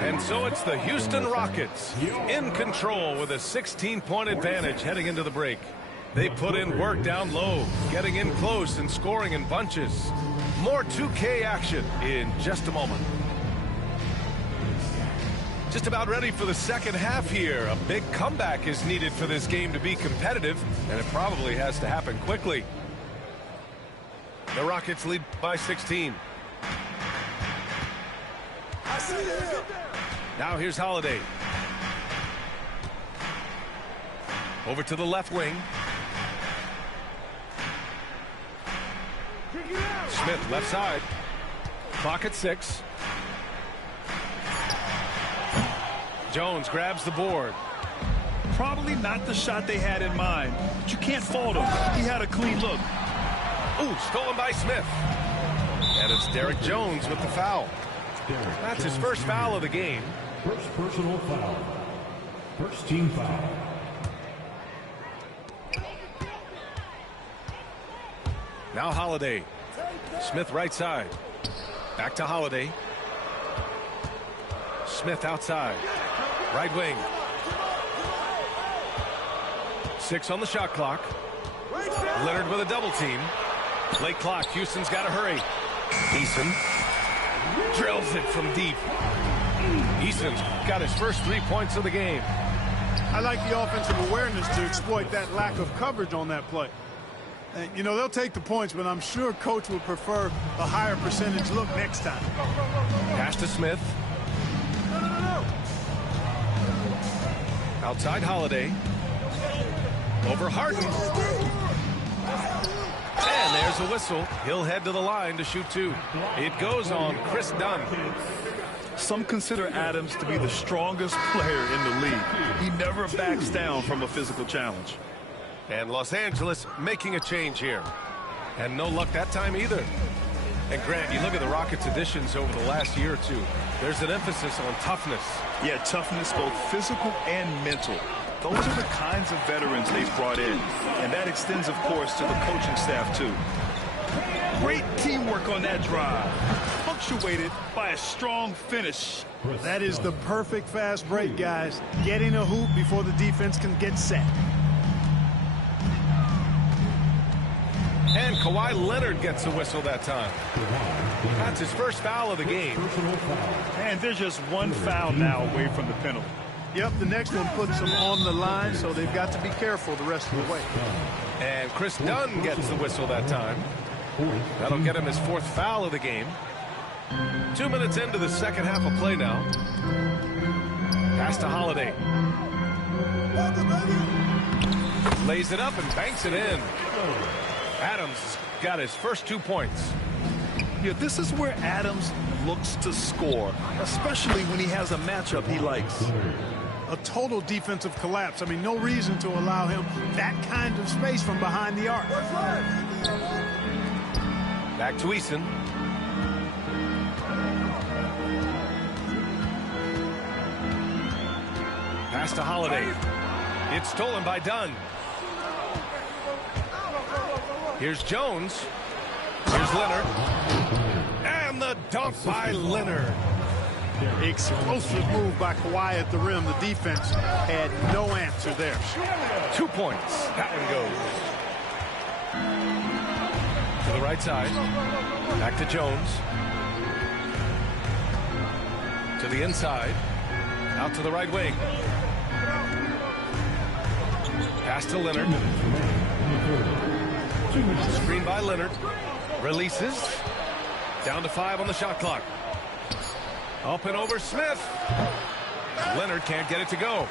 And so it's the Houston Rockets in control with a 16-point advantage heading into the break. They put in work down low, getting in close and scoring in bunches. More 2K action in just a moment. Just about ready for the second half here. A big comeback is needed for this game to be competitive, and it probably has to happen quickly. The Rockets lead by 16. Now here's Holiday. Over to the left wing. Smith left side. Clock at 6. Jones grabs the board. Probably not the shot they had in mind, but you can't fault him. He had a clean look. Ooh, stolen by Smith. And it's Derek Jones with the foul. That's his first foul of the game. First personal foul. First team foul. Now Holiday. Smith right side. Back to Holiday. Smith outside. Right wing. 6 on the shot clock. Leonard with a double team. Late clock. Houston's got to hurry. Eason drills it from deep. Eason's got his first 3 points of the game. I like the offensive awareness to exploit that lack of coverage on that play. You know, they'll take the points, but I'm sure coach would prefer a higher percentage look next time. Pass to Smith. Outside Holiday. Over Harden. And there's a whistle. He'll head to the line to shoot 2. It goes on Chris Dunn. Some consider Adams to be the strongest player in the league. He never backs down from a physical challenge. And Los Angeles making a change here. And no luck that time either. And Grant, you look at the Rockets' additions over the last year or two. There's an emphasis on toughness. Yeah, toughness, both physical and mental. Those are the kinds of veterans they've brought in. And that extends, of course, to the coaching staff, too. Great teamwork on that drive, punctuated by a strong finish. That is the perfect fast break, guys. Getting a hoop before the defense can get set. And Kawhi Leonard gets a whistle that time. That's his first foul of the game. And there's just one foul now away from the penalty. Yep, the next one puts them on the line, so they've got to be careful the rest of the way. And Chris Dunn gets the whistle that time. That'll get him his 4th foul of the game. 2 minutes into the second half of play now. Pass to Holiday. Lays it up and banks it in. Adams got his first 2 points. Yeah, this is where Adams looks to score, especially when he has a matchup he likes. A total defensive collapse. I mean, no reason to allow him that kind of space from behind the arc. Back to Eason. Pass to Holiday. It's stolen by Dunn. Here's Jones. Here's Leonard. And the dunk by Leonard. Explosive move by Kawhi at the rim. The defense had no answer there. 2 points. That one goes. To the right side. Back to Jones. To the inside. Out to the right wing. Pass to Leonard. Screen by Leonard. Releases. Down to 5 on the shot clock. Up and over Smith. Leonard can't get it to go.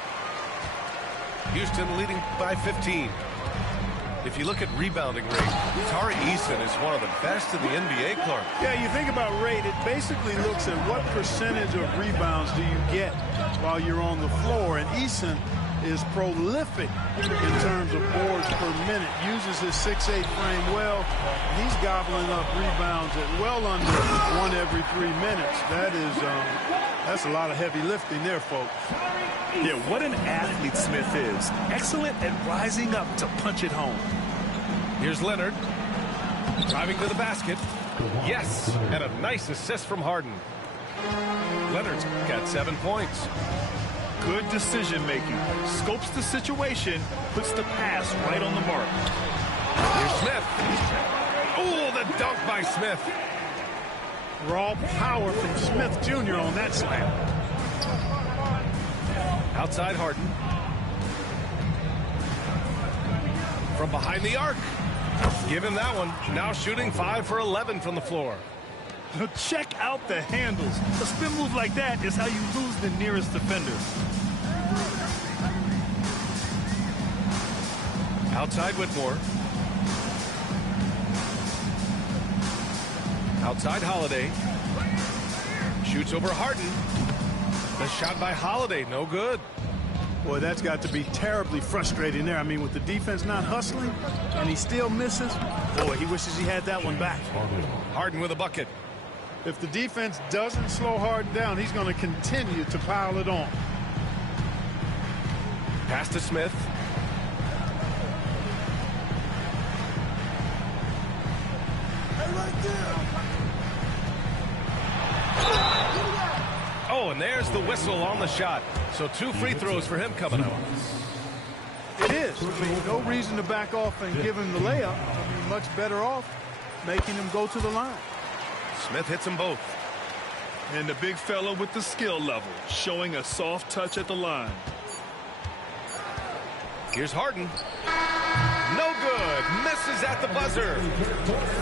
Houston leading by 15. If you look at rebounding rate, Tari Eason is one of the best in the NBA, Clark. Yeah, you think about rate, it basically looks at what percentage of rebounds do you get while you're on the floor. And Eason is prolific in terms of boards per minute. Uses his 6'8" frame well. He's gobbling up rebounds at well under 1 every 3 minutes. That's a lot of heavy lifting there, folks. Yeah, what an athlete Smith is. Excellent at rising up to punch it home. Here's Leonard. Driving to the basket. Yes, and a nice assist from Harden. Leonard's got 7 points. Good decision making. Scopes the situation, puts the pass right on the mark. Here's Smith. Oh, the dunk by Smith. Raw power from Smith Jr. on that slam. Outside Harden. From behind the arc. Give him that one. Now shooting 5 for 11 from the floor. Check out the handles. A spin move like that is how you lose the nearest defender. Outside Whitmore. Outside Holiday. Shoots over Harden. The shot by Holiday, no good. Boy, that's got to be terribly frustrating there. I mean, with the defense not hustling and he still misses, boy, he wishes he had that one back. Harden with a bucket. If the defense doesn't slow Harden down, he's going to continue to pile it on. Pass to Smith. Oh, and there's the whistle on the shot. So 2 free throws for him coming up. It is. I mean, no reason to back off and give him the layup. I mean, much better off making him go to the line. Smith hits them both. And the big fella with the skill level, showing a soft touch at the line. Here's Harden. No good. Misses at the buzzer.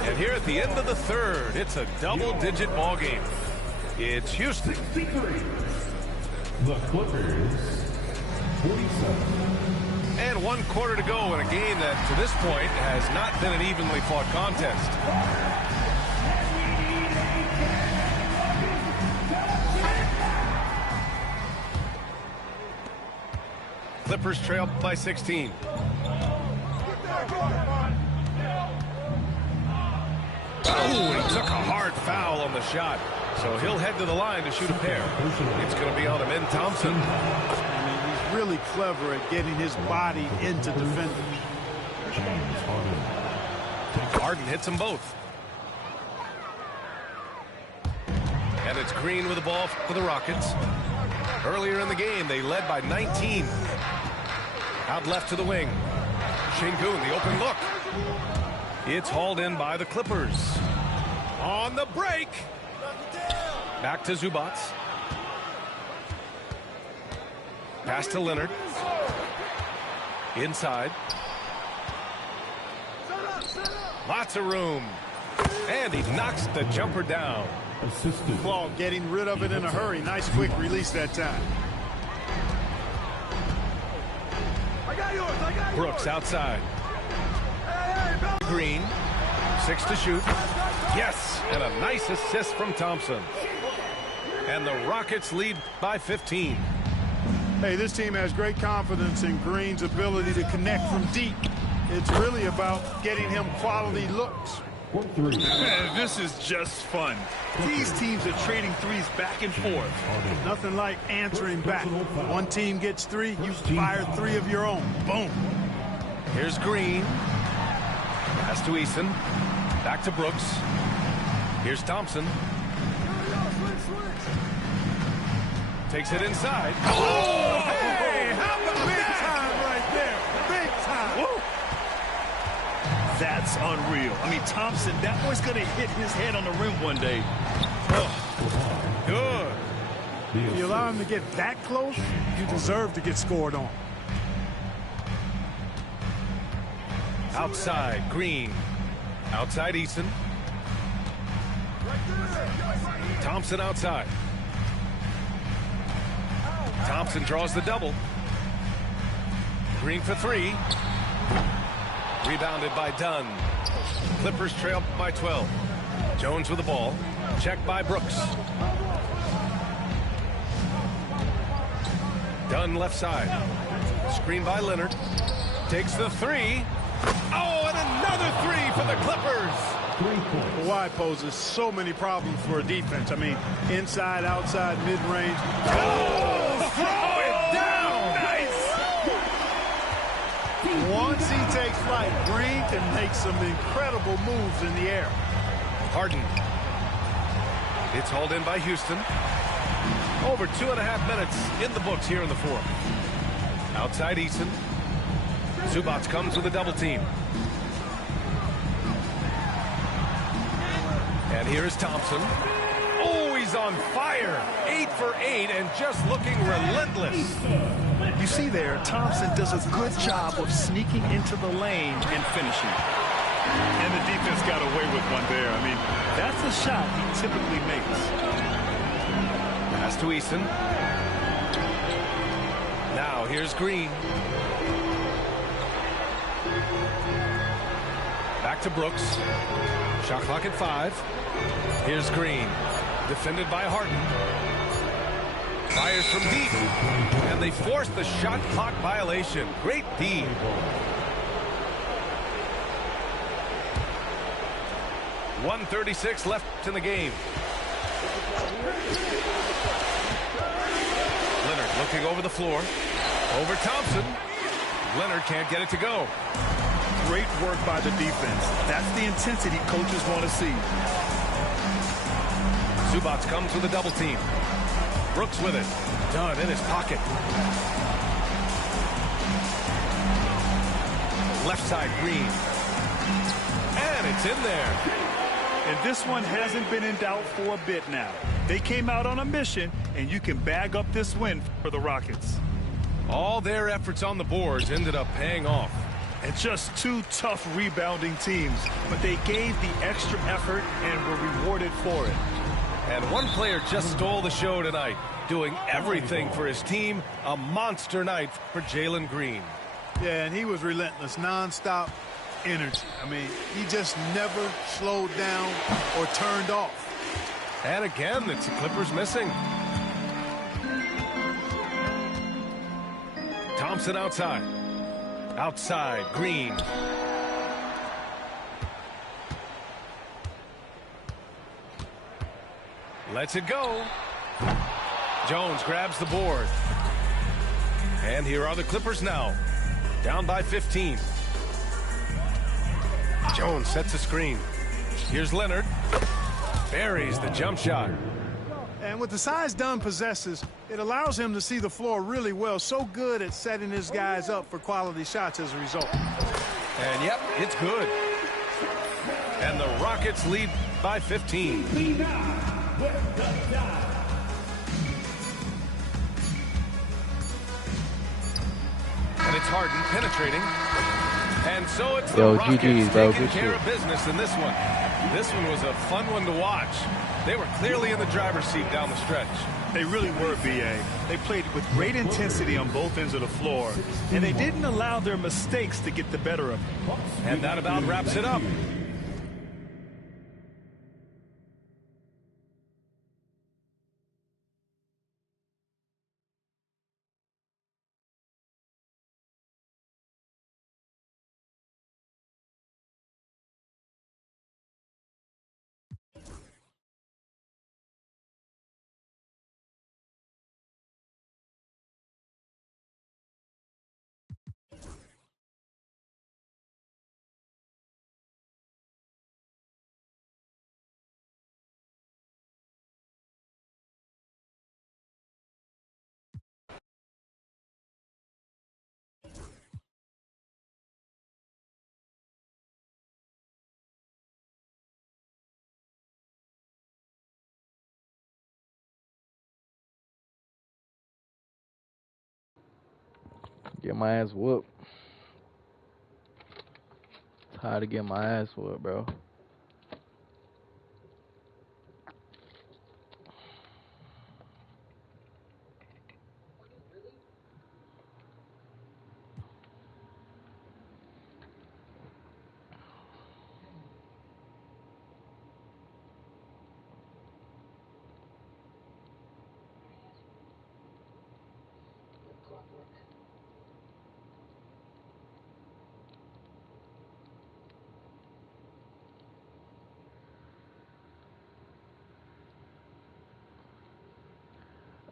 And here at the end of the third, it's a double-digit ball game. It's Houston. The Clippers, 47. And 1 quarter to go in a game that, to this point, has not been an evenly fought contest. Clippers trail by 16. Oh, he took a hard foul on the shot. So he'll head to the line to shoot a pair. It's going to be on him in Thompson. I mean, he's really clever at getting his body into defenders. Harden hits them both. And it's Green with the ball for the Rockets. Earlier in the game, they led by 19. Out left to the wing. Şengün, the open look. It's hauled in by the Clippers. On the break. Back to Zubac. Pass to Leonard. Inside. Lots of room. And he knocks the jumper down. Ball getting rid of it in a hurry. Nice quick release that time. Brooks outside. Green. 6 to shoot. Yes, and a nice assist from Thompson. And the Rockets lead by 15. Hey, this team has great confidence in Green's ability to connect from deep. It's really about getting him quality looks. Man, this is just fun. These teams are trading threes back and forth. Nothing like answering back. One team gets 3, you fire 3 of your own. Boom. Here's Green. Pass to Eason. Back to Brooks. Here's Thompson. Takes it inside. Oh, hey, how about big time right there? Big time. Whoa. That's unreal. I mean, Thompson, that boy's going to hit his head on the rim one day. Oh, good. If you allow him to get that close, you deserve to get scored on. Outside, Green. Outside, Eason. Thompson outside. Thompson draws the double. Green for 3. Rebounded by Dunn. Clippers trail by 12. Jones with the ball. Checked by Brooks. Dunn left side. Screen by Leonard. Takes the 3. Oh, and another 3 for the Clippers. Kawhi poses so many problems for a defense. I mean, inside, outside, mid-range. Oh, throw it down. Nice. Once he takes flight, Green can make some incredible moves in the air. Harden. It's hauled in by Houston. Over 2.5 minutes in the books here in the fourth. Outside Eason. Zubats comes with a double team. And here is Thompson. Oh, he's on fire. 8 for 8 and just looking relentless. You see there, Thompson does a good job of sneaking into the lane and finishing. And the defense got away with one there. I mean, that's a shot he typically makes. Pass to Eason. Now here's Green. Back to Brooks. Shot clock at 5. Here's Green. Defended by Harden. Fires from deep. And they force the shot clock violation. Great D. .136 left in the game. Leonard looking over the floor. Over Thompson. Leonard can't get it to go. Great work by the defense. That's the intensity coaches want to see. Zubats comes with a double team. Brooks with it. Done in his pocket. Left side, Green. And it's in there. And this one hasn't been in doubt for a bit now. They came out on a mission, and you can bag up this win for the Rockets. All their efforts on the boards ended up paying off. And just two tough rebounding teams, but they gave the extra effort and were rewarded for it. And one player just stole the show tonight, doing everything for his team. A monster night for Jalen Green. Yeah, and he was relentless, nonstop energy. I mean, he just never slowed down or turned off. And again, it's the Clippers missing. Thompson outside. Outside, Green. Lets it go. Jones grabs the board. And here are the Clippers now. Down by 15. Jones sets a screen. Here's Leonard. Buries the jump shot. And with the size Dunn possesses, it allows him to see the floor really well. So good at setting his guys up for quality shots as a result. And yep, it's good. And the Rockets lead by 15. And it's Harden penetrating. And so it's the Rockets taking care of business in this one. This one was a fun one to watch. They were clearly in the driver's seat down the stretch. They really were, B.A. They played with great intensity on both ends of the floor, and they didn't allow their mistakes to get the better of them. And that about wraps it up. Get my ass whooped. Tired of getting my ass whooped, bro.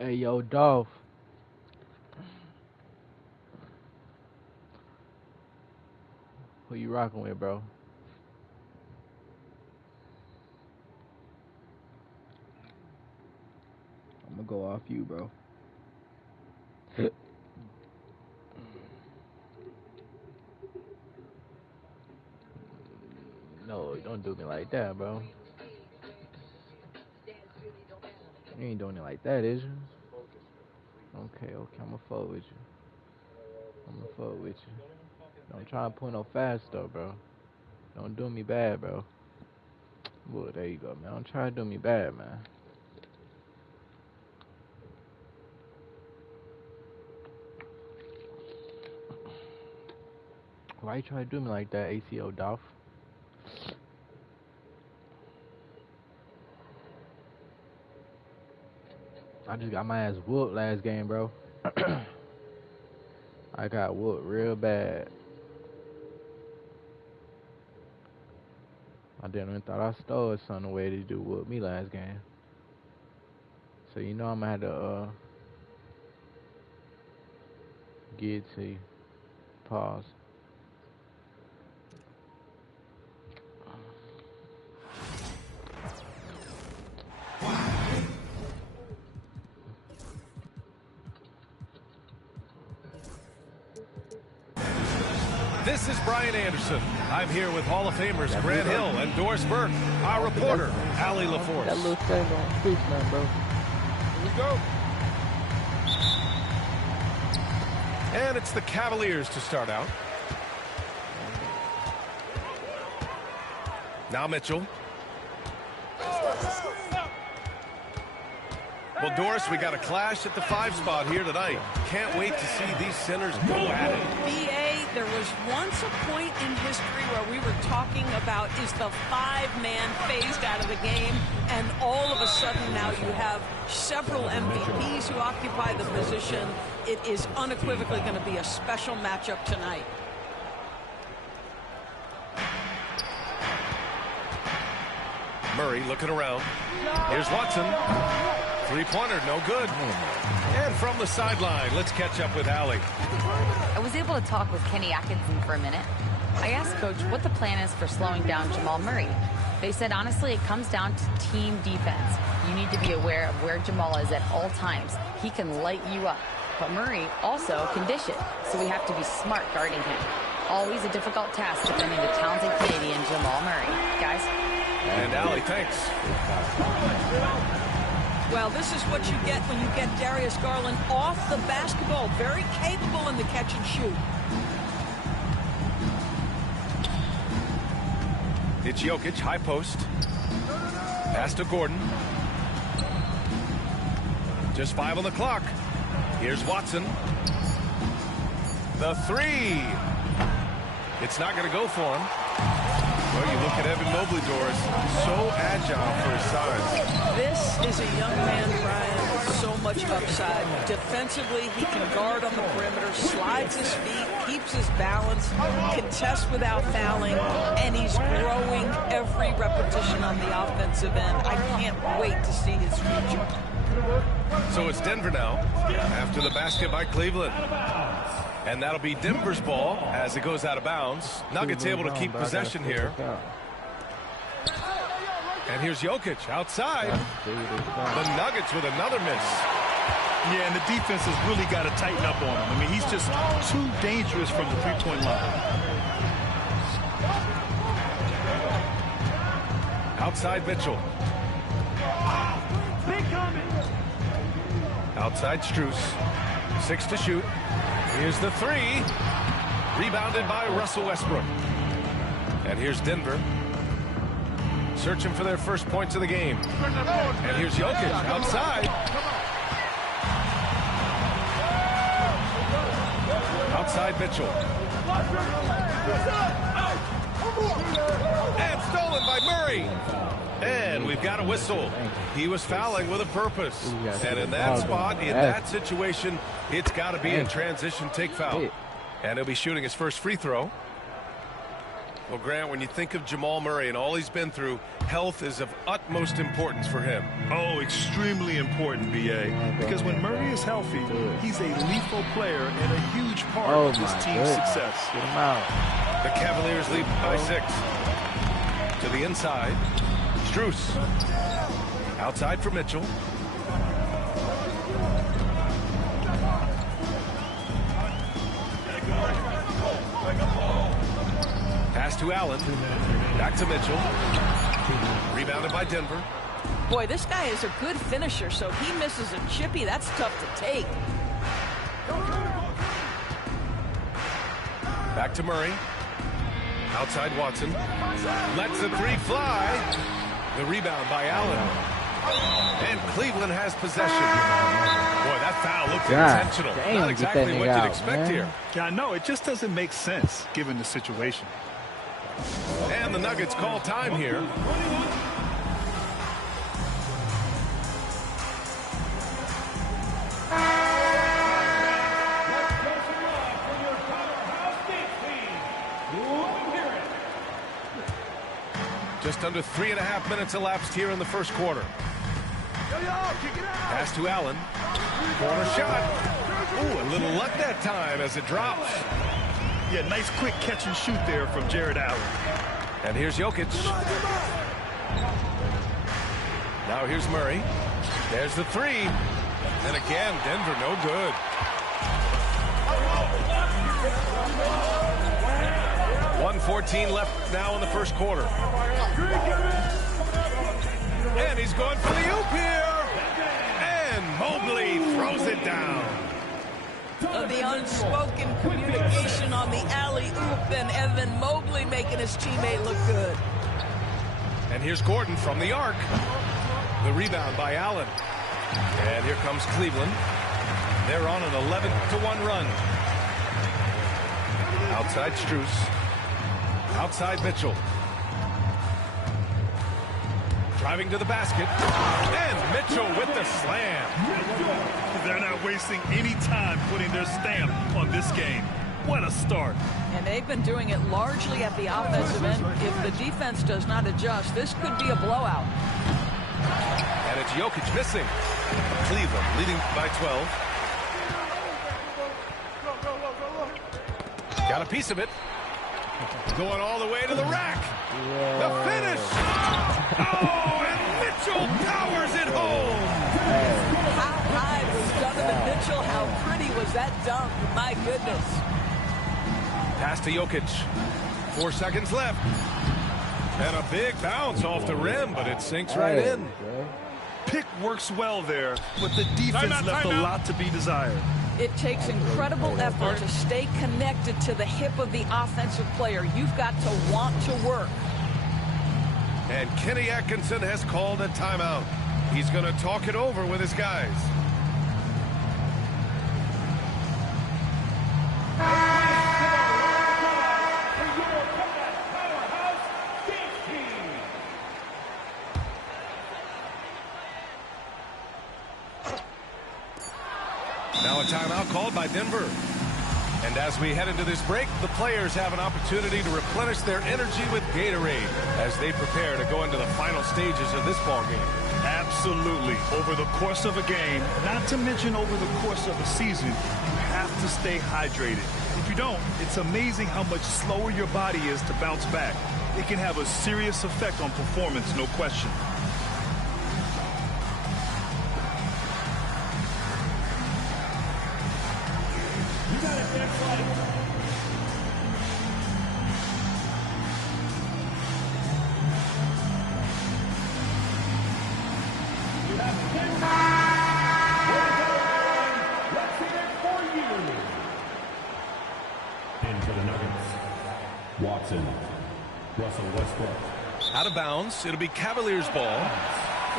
Hey, yo, Dolph. Who you rocking with, bro? gonna go off you, bro. No, don't do me like that, bro. You ain't doing it like that, is you? Okay, I'ma fuck with you. Don't try to pull no fast stuff, bro. Don't do me bad, bro. Well, there you go, man. Don't try to do me bad, man. Why you try to do me like that, ACO Dolph? I just got my ass whooped last game, bro. I got whooped real bad. I didn't even thought I stole something the way they do whoop me last game. So you know I'm gonna have to get it to you. Pause. This is Brian Anderson. I'm here with Hall of Famers Grant Hill and Doris Burke. Our reporter, Allie LaForce. That little thing on speech, man, bro. Here we go. And it's the Cavaliers to start out. Now Mitchell. Well, Doris, we got a clash at the 5 spot here tonight. Can't wait to see these centers go at it. BA, there was once a point in history where we were talking about, is the 5-man phased out of the game? And all of a sudden now you have several MVPs who occupy the position. It is unequivocally going to be a special matchup tonight. Murray looking around. Here's Watson. Three-pointer, no good. And from the sideline, let's catch up with Allie. I was able to talk with Kenny Atkinson for a minute. I asked Coach what the plan is for slowing down Jamal Murray. They said, honestly, it comes down to team defense. You need to be aware of where Jamal is at all times. He can light you up. But Murray also can dish it, so we have to be smart guarding him. Always a difficult task defending the talented Canadian Jamal Murray. Guys? And Allie, thanks. Well, this is what you get when you get Darius Garland off the basketball. Very capable in the catch and shoot. It's Jokic, high post. Pass to Gordon. Just 5 on the clock. Here's Watson. The 3. It's not going to go for him. Well, you look at Evan Mobley, Doris. So agile for his size. This is a young man, Brian, with so much upside. Defensively, he can guard on the perimeter, slides his feet, keeps his balance, contests without fouling, and he's growing every repetition on the offensive end. I can't wait to see his future. So it's Denver now, after the basket by Cleveland. And that'll be Denver's ball as it goes out of bounds. Nuggets able to keep possession here. And here's Jokic outside. The Nuggets with another miss. Yeah, and the defense has really got to tighten up on him. I mean, he's just too dangerous from the three-point line. Outside Mitchell. Outside Strus. 6 to shoot. Here's the 3. Rebounded by Russell Westbrook. And here's Denver. Searching for their first points of the game. And here's Jokic outside. Outside Mitchell. And stolen by Murray. And we've got a whistle. He was fouling with a purpose. And in that spot, in that situation, it's got to be in transition, take foul. And he'll be shooting his first free throw. Well, Grant, when you think of Jamal Murray and all he's been through, health is of utmost importance for him. Oh, extremely important, B.A. Because when Murray is healthy, he's a lethal player and a huge part of this team's success. Get him out. The Cavaliers lead by 6. To the inside. Strus. Outside for Mitchell. Pass to Allen. Back to Mitchell. Rebounded by Denver. Boy, this guy is a good finisher, so he misses a chippy. That's tough to take. Back to Murray. Outside Watson. Lets the three fly. The rebound by Allen. And Cleveland has possession. Boy, that foul looked intentional. Damn, not exactly what you'd expect man. here. Yeah, I know. It just doesn't make sense given the situation. And the Nuggets call time here. Just under 3.5 minutes elapsed here in the first quarter. Pass to Allen. Corner shot. Ooh, a little luck that time as it drops. Yeah, nice quick catch and shoot there from Jared Allen. And here's Jokic. Now here's Murray. There's the three. And again, Denver no good. .114 left now in the first quarter. And he's going for the oop here. And Mobley throws it down. The unspoken communication on the alley-oop, and Evan Mobley making his teammate look good. And here's Gordon from the arc. The rebound by Allen. And here comes Cleveland. They're on an 11-1 run. Outside Strus. Outside Mitchell. Driving to the basket. And Mitchell with the slam. They're not wasting any time putting their stamp on this game. What a start. And they've been doing it largely at the offensive end. If the defense does not adjust, this could be a blowout. And it's Jokic missing. Cleveland leading by 12. Got a piece of it. Going all the way to the rack. The finish. Oh, and Mitchell powers it home. How high was Donovan Mitchell? How pretty was that dunk? My goodness. Pass to Jokic. 4 seconds left. And a big bounce off the rim, but it sinks right in. Pick works well there, but the defense left a lot to be desired. It takes incredible effort to stay connected to the hip of the offensive player. You've got to want to work. And Kenny Atkinson has called a timeout. He's going to talk it over with his guys. Now a timeout called by Denver. And as we head into this break, the players have an opportunity to replenish their energy with Gatorade as they prepare to go into the final stages of this ball game. Absolutely. Over the course of a game, not to mention over the course of a season, you have to stay hydrated. If you don't, it's amazing how much slower your body is to bounce back. It can have a serious effect on performance, no question. Watson, Russell Westbrook. Out of bounds. It'll be Cavaliers ball.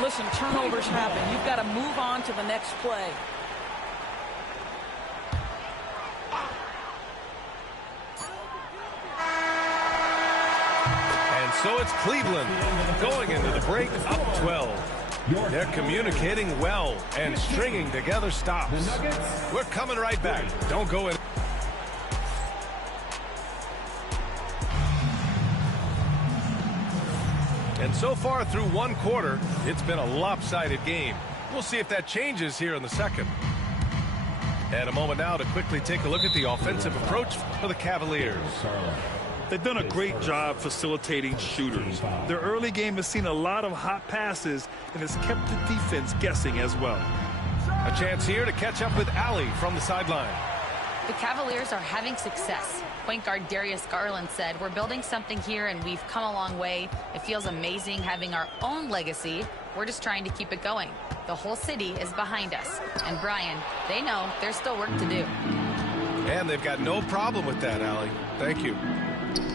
Listen, turnovers happen. You've got to move on to the next play. And so it's Cleveland going into the break up 12. They're communicating well and stringing together stops. We're coming right back. Don't go in. And so far through one quarter, it's been a lopsided game. We'll see if that changes here in the second. And a moment now to quickly take a look at the offensive approach for the Cavaliers. They've done a great job facilitating shooters. Their early game has seen a lot of hot passes and has kept the defense guessing as well. A chance here to catch up with Allie from the sideline. The Cavaliers are having success. Point guard Darius Garland said, "We're building something here and we've come a long way. It feels amazing having our own legacy. We're just trying to keep it going. The whole city is behind us." And Brian, they know there's still work to do. And they've got no problem with that, Allie. Thank you.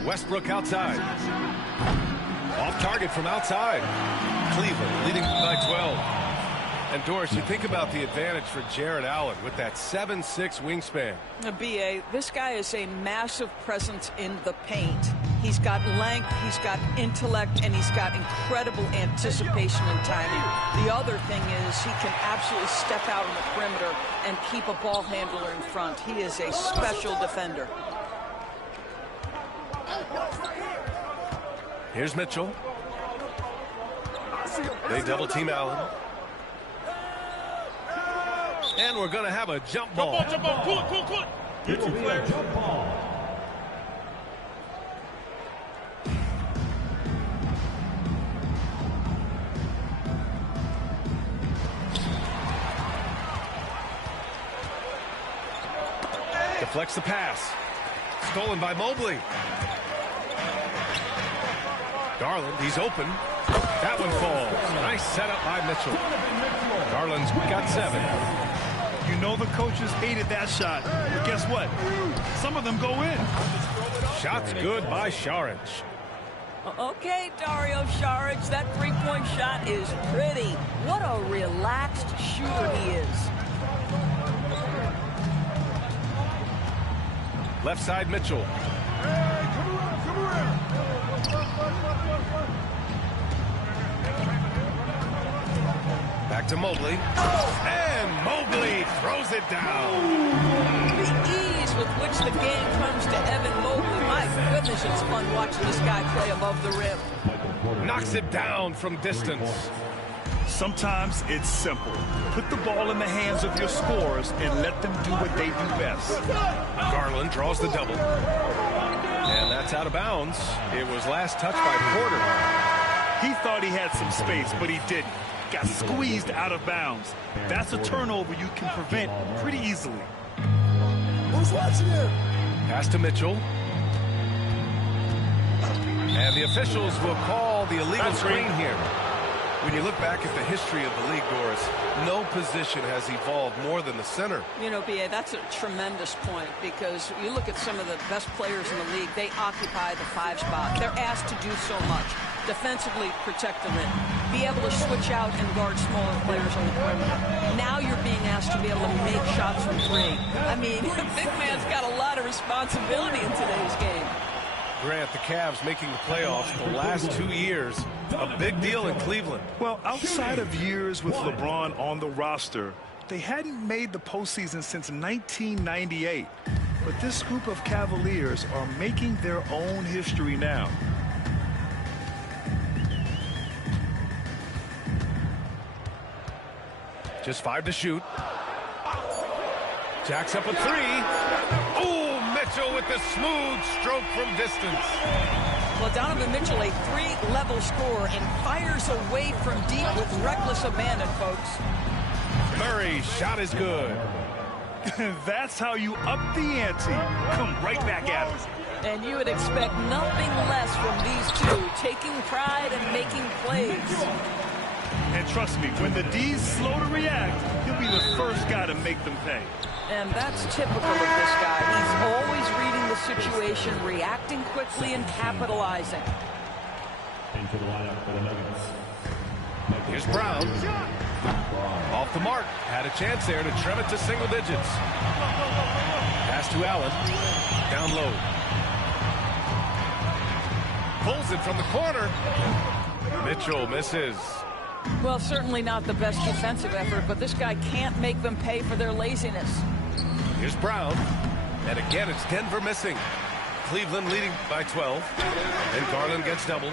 Westbrook outside. Off target from outside. Cleveland leading by 12. And Doris, you think about the advantage for Jared Allen with that 7'6" wingspan. BA, this guy is a massive presence in the paint. He's got length, he's got intellect, and he's got incredible anticipation and timing. The other thing is he can absolutely step out on the perimeter and keep a ball handler in front. He is a special defender. Here's Mitchell. They double team Allen. And we're going to have a jump ball. Jump ball. Cool. It will be a jump ball. Deflects the pass. Stolen by Mobley. Garland, he's open. That one falls. Nice setup by Mitchell. Garland's got 7. You know the coaches hated that shot. But guess what? Some of them go in. Shot's good by Saric. Okay, Dario Saric, that three-point shot is pretty. What a relaxed shooter he is. Left side, Mitchell. Come around. Back to Mobley. And Mobley throws it down. The ease with which the game comes to Evan Mobley. My goodness, it's fun watching this guy play above the rim. Knocks it down from distance. Sometimes it's simple. Put the ball in the hands of your scorers and let them do what they do best. Garland draws the double. And that's out of bounds. It was last touched by Porter. He thought he had some space, but he didn't. Got squeezed out of bounds. That's a turnover you can prevent pretty easily. Who's watching here? Pass to Mitchell. And the officials will call the illegal screen here. When you look back at the history of the league, Doris, no position has evolved more than the center. You know, B.A., that's a tremendous point because you look at some of the best players in the league, they occupy the 5 spot. They're asked to do so much. Defensively protect the rim. Be able to switch out and guard smaller players on the perimeter. Now you're being asked to be able to make shots from 3. I mean, the big man's got a lot of responsibility in today's game. Grant, the Cavs making the playoffs the last 2 years. A big deal in Cleveland. Well, outside of years with LeBron on the roster, they hadn't made the postseason since 1998. But this group of Cavaliers are making their own history now. Just 5 to shoot. Jacks up a 3. Oh, Mitchell with the smooth stroke from distance. Well, Donovan Mitchell, a 3-level scorer, and fires away from deep with reckless abandon, folks. Murray's shot is good. That's how you up the ante. Come right back at him. And you would expect nothing less from these two, taking pride and making plays. And trust me, when the D's slow to react, he'll be the first guy to make them pay. And that's typical of this guy. He's always reading the situation, reacting quickly, and capitalizing. Into the lineup for the Nuggets. Here's Brown. Off the mark. Had a chance there to trim it to single digits. Pass to Allen. Down low. Pulls it from the corner. Mitchell misses. Well, certainly not the best defensive effort, but this guy can't make them pay for their laziness. Here's Brown. And again, it's Denver missing. Cleveland leading by 12. And Garland gets doubled.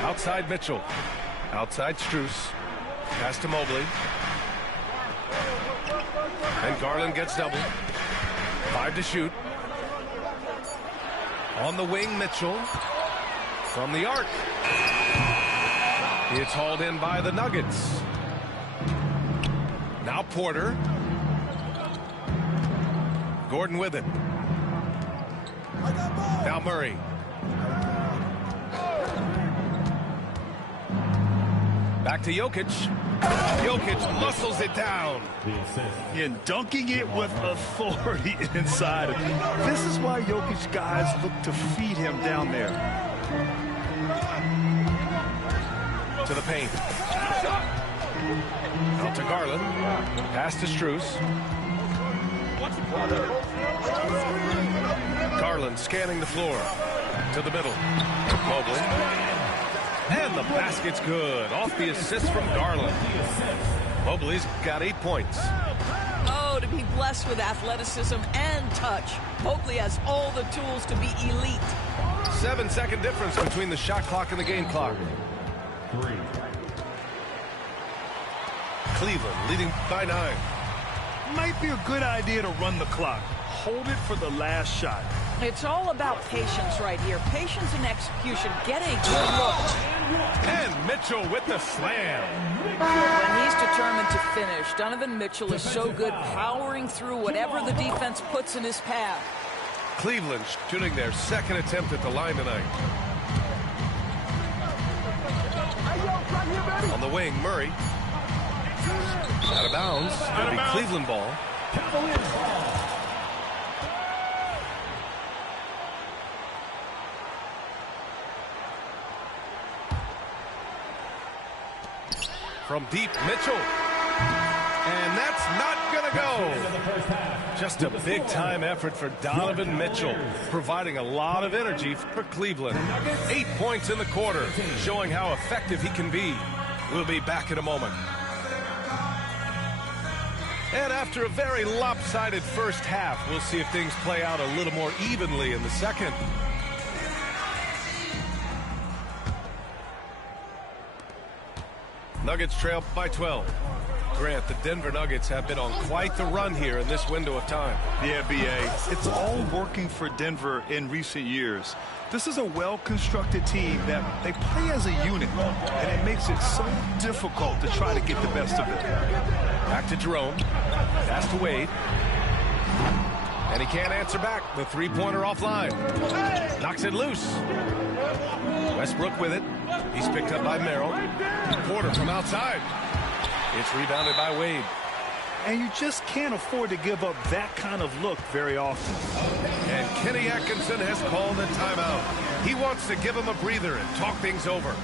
Outside Mitchell. Outside Strus. Pass to Mobley. And Garland gets doubled. 5 to shoot. On the wing, Mitchell. From the arc. It's hauled in by the Nuggets. Now Porter. Gordon with it. Now Murray. Back to Jokic. Jokic muscles it down. And dunking it with authority inside. This is why Jokic guys look to feed him down there. To the paint. Out to Garland. Pass to Strus. Garland scanning the floor. To the middle. Mobley. And the basket's good. Off the assist from Garland. Mobley's got 8 points. Oh, to be blessed with athleticism and touch. Mobley has all the tools to be elite. 7-second difference between the shot clock and the game clock. Cleveland leading by 9. Might be a good idea to run the clock. Hold it for the last shot. It's all about patience right here. Patience and execution. Get a good look. And Mitchell with the slam. When he's determined to finish, Donovan Mitchell is so good powering through whatever the defense puts in his path. Cleveland shooting their second attempt at the line tonight. On the wing, Murray. Out of bounds. It'll be Cleveland ball. From deep, Mitchell. And that's not going to go. Just a big-time effort for Donovan Mitchell, providing a lot of energy for Cleveland. 8 points in the quarter, showing how effective he can be. We'll be back in a moment. And after a very lopsided first half, we'll see if things play out a little more evenly in the second. Nuggets trail by 12. Grant, the Denver Nuggets have been on quite the run here in this window of time. Yeah, B.A. It's all working for Denver in recent years. This is a well-constructed team that they play as a unit, and it makes it so difficult to try to get the best of it. Back to Jerome. Pass to Wade. And he can't answer back. The three-pointer offline. Knocks it loose. Westbrook with it. He's picked up by Merrill. Porter from outside. It's rebounded by Wade. And you just can't afford to give up that kind of look very often. And Kenny Atkinson has called a timeout. He wants to give him a breather and talk things over.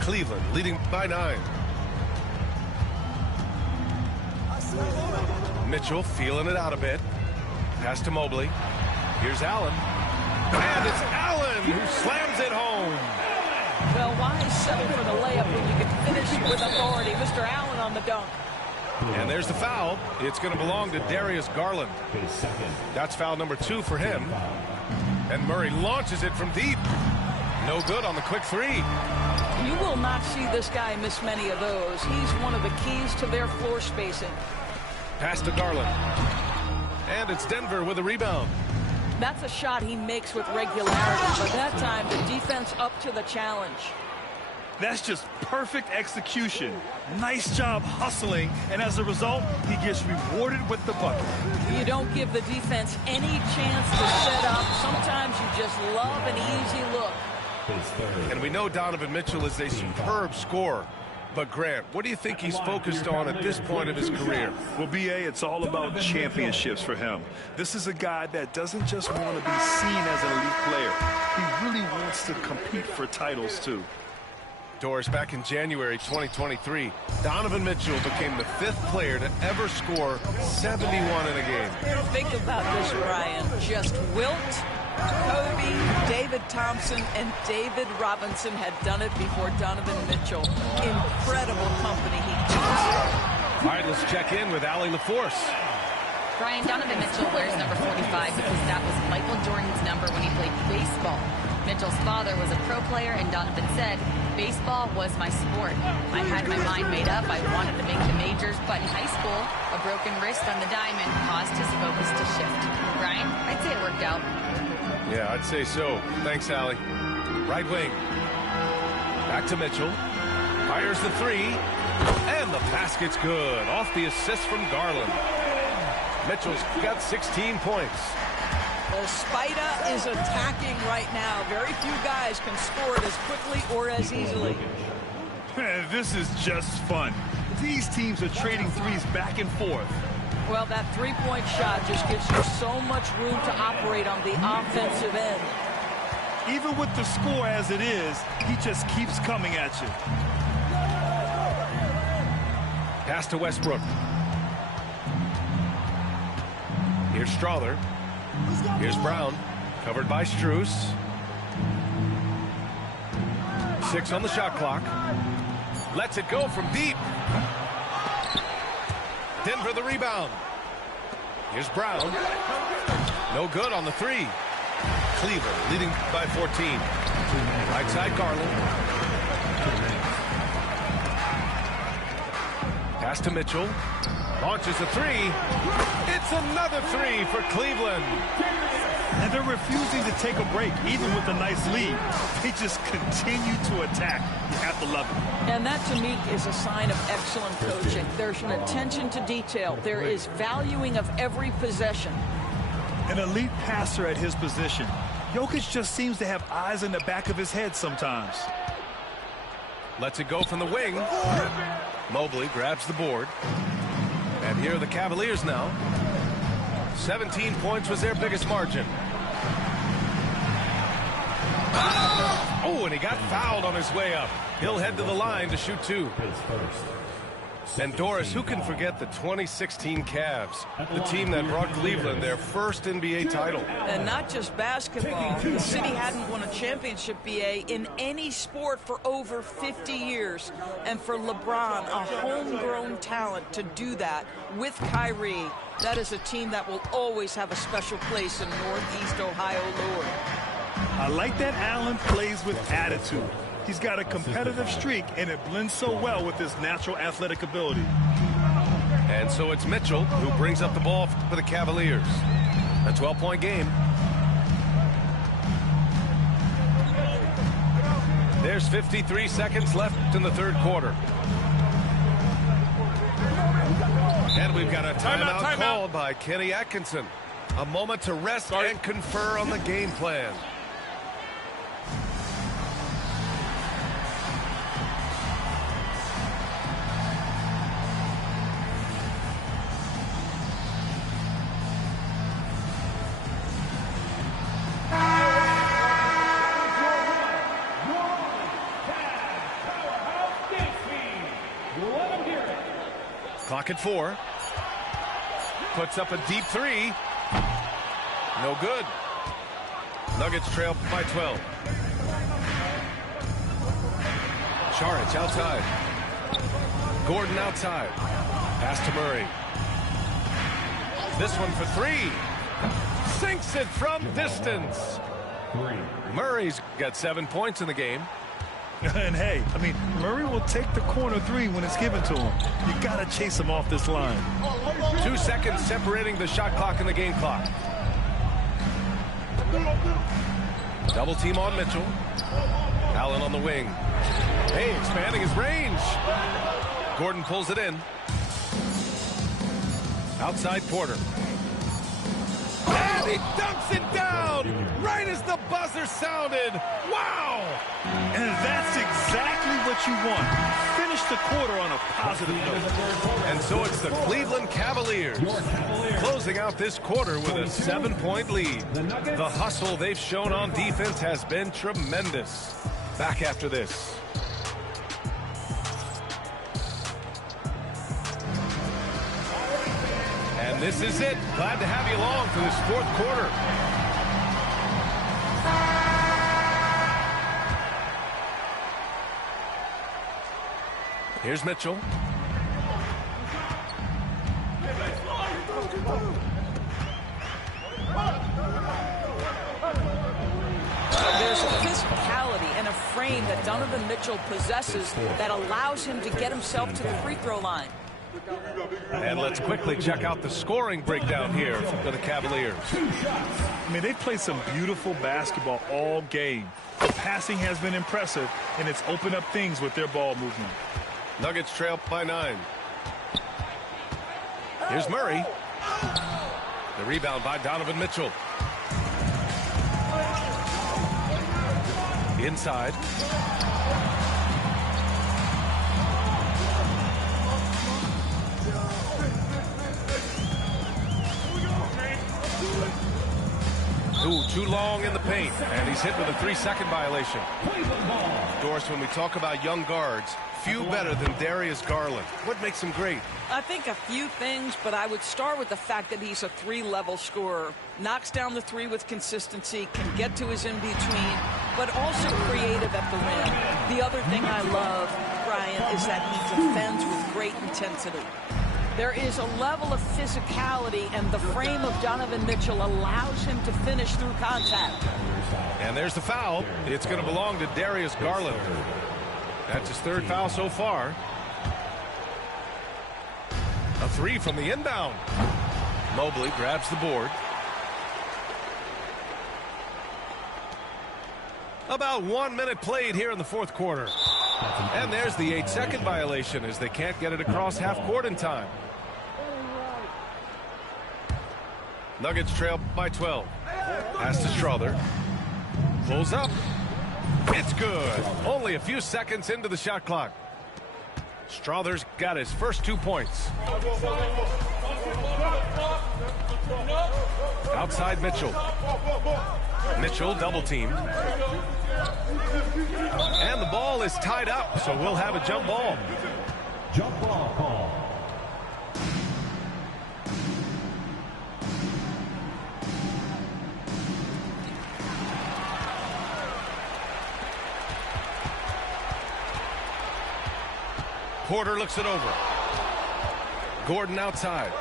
Cleveland leading by 9. Mitchell feeling it out a bit. Pass to Mobley. Here's Allen. And it's Allen who slams it home. Well, why settle for the layup when you can finish with authority? Mr. Allen on the dunk. And there's the foul. It's going to belong to Darius Garland. That's foul number 2 for him. And Murray launches it from deep. No good on the quick three. You will not see this guy miss many of those. He's one of the keys to their floor spacing. Pass to Garland. And it's Denver with a rebound. That's a shot he makes with regularity, but that time the defense up to the challenge. That's just perfect execution. Nice job hustling, and as a result, he gets rewarded with the bucket. You don't give the defense any chance to set up. Sometimes you just love an easy look. And we know Donovan Mitchell is a superb scorer. But, Grant, what do you think he's focused on at this point of his career? Well, B.A., it's all about championships for him. This is a guy that doesn't just want to be seen as an elite player. He really wants to compete for titles, too. Doris, back in January 2023, Donovan Mitchell became the 5th player to ever score 71 in a game. Think about this, Brian. Just Wilt, Kobe, David Thompson, and David Robinson had done it before Donovan Mitchell. Incredible company he keeps. All right, let's check in with Allie LaForce. Brian, Donovan Mitchell wears number 45 because that was Michael Jordan's number when he played baseball. Mitchell's father was a pro player, and Donovan said, baseball was my sport. I had my mind made up. I wanted to make the majors, but in high school, a broken wrist on the diamond caused his focus to shift. Brian, I'd say it worked out. Yeah, I'd say so. Thanks, Allie. Right wing. Back to Mitchell. Fires the three. And the basket's good. Off the assist from Garland. Mitchell's got 16 points. Well, Spida is attacking right now. Very few guys can score it as quickly or as easily. This is just fun. These teams are trading threes back and forth. Well, that three-point shot just gives you so much room to operate on the offensive end. Even with the score as it is, he just keeps coming at you. Pass to Westbrook. Here's Strother. Here's Brown, covered by Strus. 6 on the shot clock. Lets it go from deep. Denver the rebound. Here's Brown. No good on the three. Cleveland leading by 14. Right side Garland. Pass to Mitchell. Launches a three. It's another three for Cleveland. And they're refusing to take a break, even with a nice lead. They just continue to attack. You have to love it. And that, to me, is a sign of excellent coaching. There's an attention to detail. There is valuing of every possession. An elite passer at his position. Jokic just seems to have eyes in the back of his head sometimes. Lets it go from the wing. Mobley grabs the board. And here are the Cavaliers now. 17 points was their biggest margin. Oh, and he got fouled on his way up. He'll head to the line to shoot 2. And Doris, who can forget the 2016 Cavs, the team that brought Cleveland their first NBA title. And not just basketball. The city hadn't won a championship, BA, in any sport for over 50 years. And for LeBron, a homegrown talent, to do that with Kyrie, that is a team that will always have a special place in Northeast Ohio lore. I like that Allen plays with attitude. He's got a competitive streak, and it blends so well with his natural athletic ability. And so it's Mitchell who brings up the ball for the Cavaliers. A 12-point game. There's 53 seconds left in the third quarter. And we've got a timeout called by Kenny Atkinson. A moment to rest and confer on the game plan. Clock at 4. Puts up a deep 3. No good. Nuggets trail by 12. Charic outside. Gordon outside. Pass to Murray. This one for 3. Sinks it from distance. Murray's got 7 points in the game. And hey, I mean, Murray will take the corner 3 when it's given to him. You got to chase him off this line. 2 seconds separating the shot clock and the game clock. Double team on Mitchell. Allen on the wing. Hey, expanding his range. Gordon pulls it in. Outside Porter. And he dunks it down right as the buzzer sounded. Wow! And that's exactly what you want. Finish the quarter on a positive note. And so it's the Cleveland Cavaliers closing out this quarter with a 7-point lead. The hustle they've shown on defense has been tremendous. Back after this. And this is it. Glad to have you along for this fourth quarter. Here's Mitchell. frame that Donovan Mitchell possesses that allows him to get himself to the free throw line. And let's quickly check out the scoring breakdown here for the Cavaliers. I mean, they played some beautiful basketball all game. The passing has been impressive, and it's opened up things with their ball movement. Nuggets trail by 9. Here's Murray. The rebound by Donovan Mitchell. Inside. Ooh, too long in the paint, and he's hit with a 3-second violation. Doris, when we talk about young guards, few better than Darius Garland. What makes him great? I think a few things, but I would start with the fact that he's a 3-level scorer. Knocks down the 3 with consistency, can get to his in-between, but also creative at the rim. The other thing I love, Brian, is that he defends with great intensity. There is a level of physicality, and the frame of Donovan Mitchell allows him to finish through contact. And there's the foul. It's going to belong to Darius Garland. That's his 3rd foul so far. A 3 from the inbound. Mobley grabs the board. About 1 minute played here in the 4th quarter. And there's the 8-second violation as they can't get it across half court in time. Nuggets trail by 12. Pass to Strother. Pulls up. It's good. Only a few seconds into the shot clock. Strother's got his first 2 points. Outside Mitchell. Mitchell double teamed. And the ball is tied up, so we'll have a jump ball. Jump ball call. Porter looks it over. Gordon outside.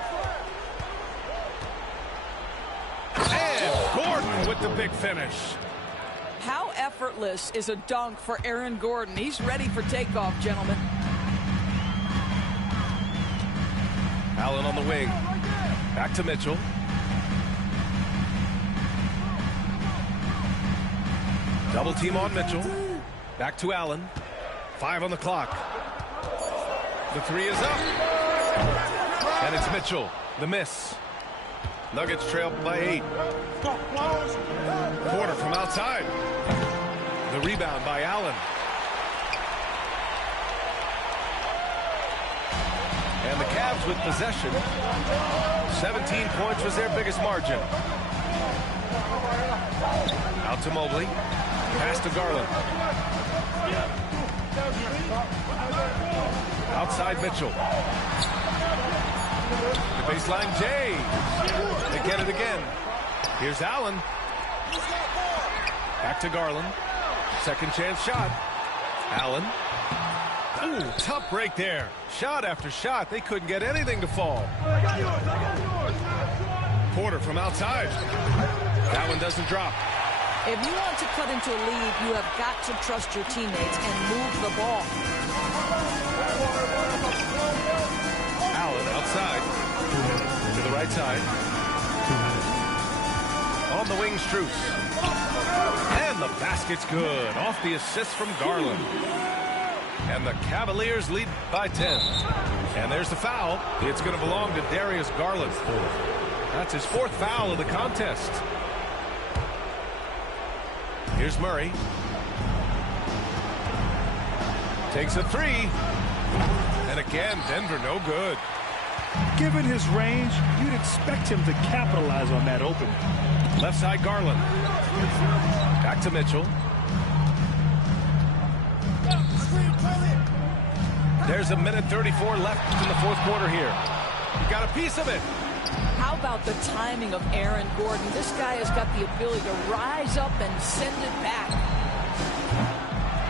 And Gordon with the big finish. How effortless is a dunk for Aaron Gordon? He's ready for takeoff, gentlemen. Allen on the wing. Back to Mitchell. Double team on Mitchell. Back to Allen. 5 on the clock. The 3 is up. And it's Mitchell. The miss. Nuggets trail by 8. Porter from outside. The rebound by Allen. And the Cavs with possession. 17 points was their biggest margin. Out to Mobley. Pass to Garland. Outside Mitchell. The baseline Jay. They get it again. Here's Allen. Back to Garland. Second chance shot. Allen. Ooh, tough break there. Shot after shot. They couldn't get anything to fall. Porter from outside. That one doesn't drop. If you want to cut into a lead, you have got to trust your teammates and move the ball. Allen outside. To the right side. On the wing, Strus. And the basket's good. Off the assist from Garland. And the Cavaliers lead by 10. And there's the foul. It's going to belong to Darius Garland. That's his 4th foul of the contest. Here's Murray. Takes a 3. And again, Denver no good. Given his range, you'd expect him to capitalize on that opening. Left side Garland. Back to Mitchell. There's a minute 34 left in the 4th quarter here. You got a piece of it. How about the timing of Aaron Gordon? This guy has got the ability to rise up and send it back.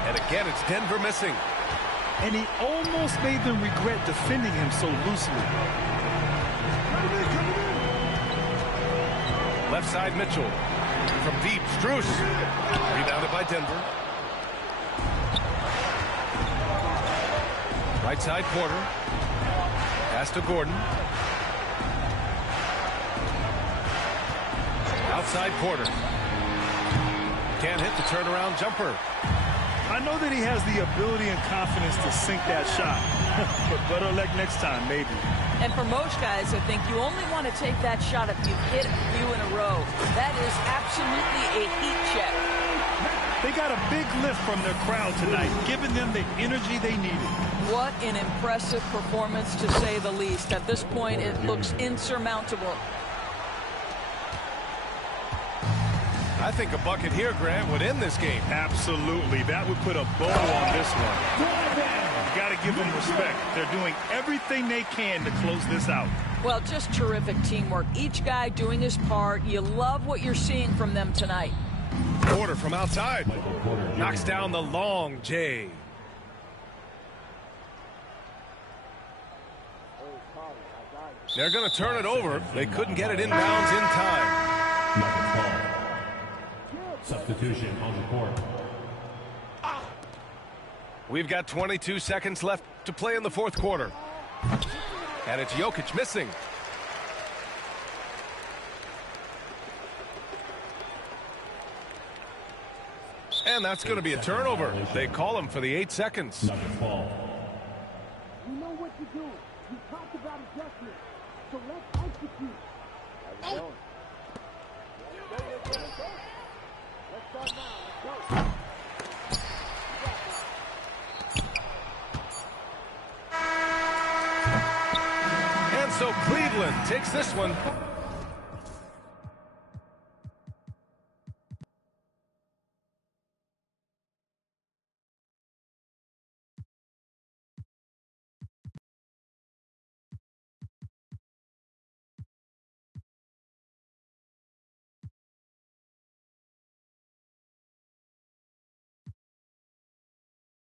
And again, it's Denver missing. And he almost made them regret defending him so loosely. Left side Mitchell. From deep, Strus. Rebounded by Denver. Right side Porter. Pass to Gordon. Outside Porter. Can't hit the turnaround jumper. I know that he has the ability and confidence to sink that shot. But better luck next time, maybe. And for most guys, I think you only want to take that shot if you've hit a few in a row. That is absolutely a heat check. They got a big lift from their crowd tonight, giving them the energy they needed. What an impressive performance, to say the least. At this point, it looks insurmountable. I think a bucket here, Grant, would end this game. Absolutely. That would put a bow on this one. You got to give them respect. They're doing everything they can to close this out. Well, just terrific teamwork. Each guy doing his part. You love what you're seeing from them tonight. Porter from outside. Knocks down the long J. They're going to turn it over. They couldn't get it inbounds in time. Substitution on the court. We've got 22 seconds left to play in the fourth quarter. And it's Jokic missing. And that's going to be a turnover. They call him for the 8 seconds. Second ball. You know what to do. You talked about adjustment. So let's execute. Let's start now. And so Cleveland takes this one